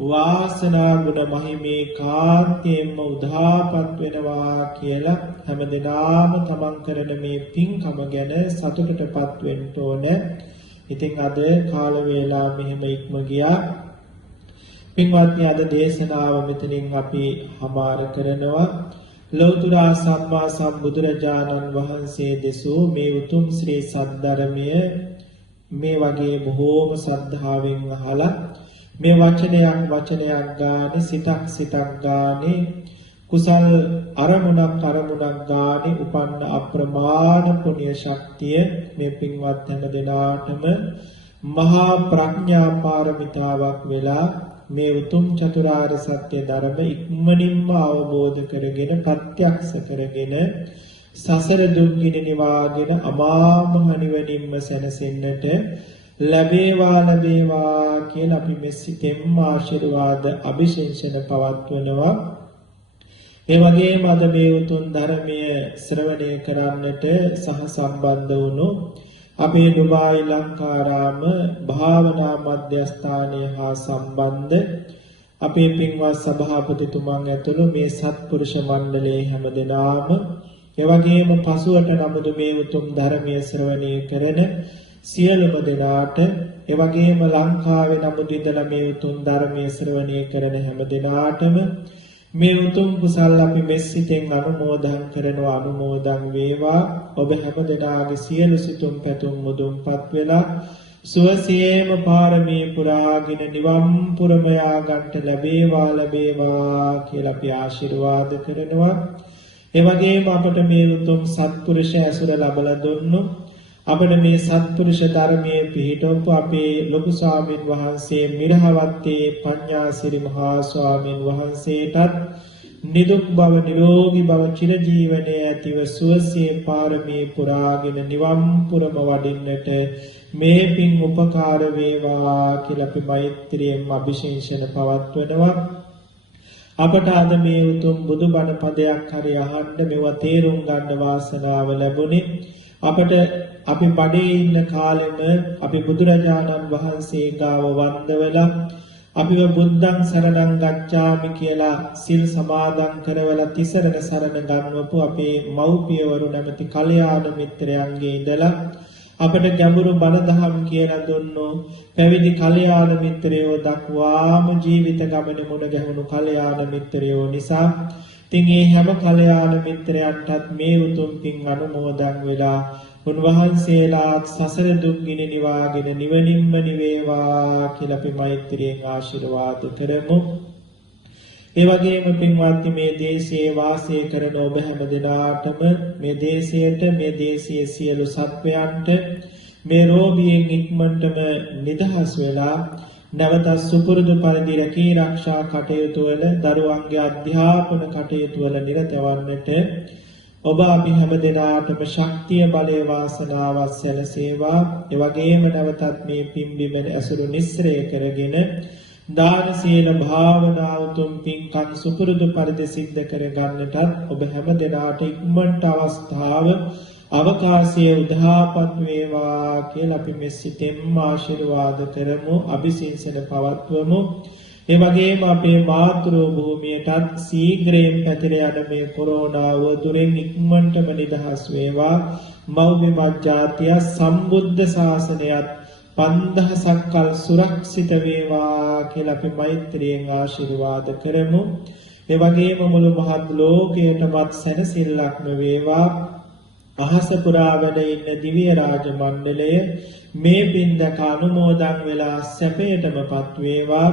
වාසනා ගුණ මහිමේ කාන්තයෙන්ම උදාපත් වෙනවා කියලා හැමදෙනාම තමන් කරන මේ පින්කම ගැන සතුටටපත් වෙන්න ඕන. ඉතින් අද කාල වේලා මෙහෙම ඉක්ම ගියා. පින්වත්නි, අද දේශනාව මෙතනින් අපි හමාර කරනවා. ලෞතර සම්මා සම්බුදුරජාණන් වහන්සේ දෙසූ මේ උතුම් ශ්‍රී සද්ධර්මය මේ වගේ බොහෝම ශ්‍රද්ධාවෙන් අහලා මේ වචනයක් ගානේ සිතක් ගානේ කුසල් අරමුණක් ගානේ උපන්න අප්‍රමාණ පුණ්‍ය ශක්තිය මේ පින්වත් හැම දෙනාටම මහා ප්‍රඥා පාරමිතාවක් වෙලා මේ උතුම් චතුරාර්ය සත්‍ය ධර්ම ඉක්මනින්ම අවබෝධ කරගෙන ප්‍රත්‍යක්ෂ කරගෙන සසර දුක්ගිනි නිවාගෙන අමා මහ නිවනින්ම සැනසෙන්නට ලැබේවා කියලා අපි මෙසිතෙන්ම ආශිර්වාද අභිෂේචන පවත්වනවා. ඒ වගේම අද මේ උතුම් ධර්මය ශ්‍රවණය කරන්නට සහ සම්බන්ධ වුණු අපේ දුබායි ලංකාරාම භාවනා මධ්‍යස්ථානයේ හා සම්බන්ධ අපේ පින්වත් සභාපතිතුමන් ඇතුළු මේ සත්පුරුෂ මණ්ඩලයේ හැමදෙනාම එවැගේම පසුවට නමුදු මේ උතුම් ධර්මයේ ශ්‍රවණය කරන සියලුම දෙනාට එවැගේම ලංකාවේ නමුදු ඉඳලා මේ උතුම් ධර්මයේ ශ්‍රවණය කරන හැමදෙනාටම මේ උතුම් කුසල් අපි මෙසිතෙන් අනුමෝදන් කරනවා. අනුමෝදන් වේවා. ඔබ හැමදෙනාගේ සියලු සිතුම් පැතුම් මුදුන්පත් වෙලා සුවසේම පාරමී පුරාගෙන නිවන් පුරම යා ගන්නට ලැබේවා කියලා අපි ආශිර්වාද කරනවා. ඒ වගේම අපට මේ උතුම් සත්පුරුෂ ඇසුර ලැබලා දුන්නු අපට මේ සත්පුරුෂ ධර්මයේ පිහිටවපු අපේ ලොකු ස්වාමීන් වහන්සේ මිරහවත්තේ පඤ්ඤාසිරි මහා ස්වාමීන් වහන්සේටත් නිදුක් බව නිරෝගී බව චිරජීවනයේ ඇතිව සුවසේ පාරමී පුරාගෙන නිවන් පුරම වඩින්නට මේ පින් උපකාර වේවා කියලා අපි මෛත්‍රියෙන් අභිෂේචන පවත්වනවා. අපට අද මේ උතුම් බුදුබණ පදයක් හරි අහන්න මේවා තේරුම් ගන්න වාසනාව ලැබුණේ. අපට අපි බඩේ ඉන්න කාලෙම අපි බුදුරජාණන් වහන්සේ ගාව වන්දවලා අපිව බුද්ධං සරණං ගච්ඡාමි කියලා සිල් සමාදන් කරවලා තිසරණ සරණ ගන්නවපු අපේ මව්පියවරු නැමැති කල්යාණ මිත්‍රයන්ගේ ඉඳලා අපට ගැඹුරු බණ දහම් කියලා දුන්නෝ පැවිදි කල්යාණ මිත්‍රයෝ දක්වාම ජීවිත ගමනේ මුණ ගැහුණු කල්යාණ මිත්‍රයෝ නිසා ඉතින් මේ හැම කල්යාණ මිත්‍රයන්ටත් මේ උතුම් පින් අනුමෝදන් වෙලා උන්වහන්සේලාත් සසර දුක් ගිනි නිවාගෙන නිවනින්ම නිවේවා කියලා අපි මෛත්‍රියෙන් ආශිර්වාද කරමු. ඒ වගේම පින්වත්නි, මේ දේශයේ වාසය කරන ඔබ හැම දෙනාටම මේ දේශයට මේ දේශයේ සියලු සත්වයන්ට මේ රෝගියෙන් ඉක්මනටම නිදහස් වෙලා නැවත සුපුරුදු පරිදි රැකී ආරක්ෂා කටයුතු වල දරුවන්ගේ අධ්‍යාපන කටයුතු වල නිරත වන්නට ඔබ අපි හැම දෙනාටම ශක්තිය බලය වාසනාවක් සැලසේවා. ඒ වගේම නැවතත් මේ පින්බිම ඇසුරු නිස්සරය කරගෙන දාන සීල භාවනා උතුම් පින්කම් සුපුරුදු පරිදි සිද්ධ කර ගන්නටත් ඔබ හැම දෙනාට ඉක්මනට අවස්ථාව අවකාශයේ උදාපත් වේවා කියලා අපි මෙසිතෙන්ම ආශිර්වාද කරමු, අභිසිංසන පවත්වමු. ඒ වගේම අපේ මාතෘ භූමියටත් ශීඝ්‍රයෙන් පැතිර යන මේ කොරෝනා වදුරෙන් ඉක්මනටම නිදහස් වේවා. මෞබි මජ්ජාතිය සම්බුද්ධ ශාසනයත් 5000ක් කල් සුරක්ෂිත වේවා කියලා අපි මෛත්‍රියෙන් ආශිර්වාද කරමු. ඒ වගේම මුළු මහත් ලෝකයටමත් සැනසෙල්ලක්ම වේවා. අහස පුරා වැඩ ඉන්න දිව්‍ය රාජ මණ්ඩලය මේ පින්දක අනුමෝදන් වෙලා සැපයටමපත් වේවා.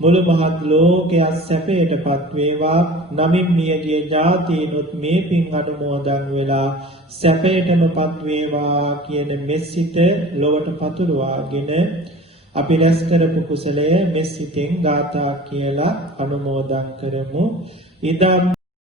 මුළු මහත් ලෝකයක් සැපයටපත් වේවා. නමින් මියගිය ජාතීනුත් මේ පින් අනුමෝදන් වෙලා සැපයටමපත් වේවා කියන මෙසිත ලොවට පතුරවාගෙන අපි රැස් කරපු කුසලය මෙසිතෙන් ගාථා කියලා අනුමෝදන් කරමු. ඉදම්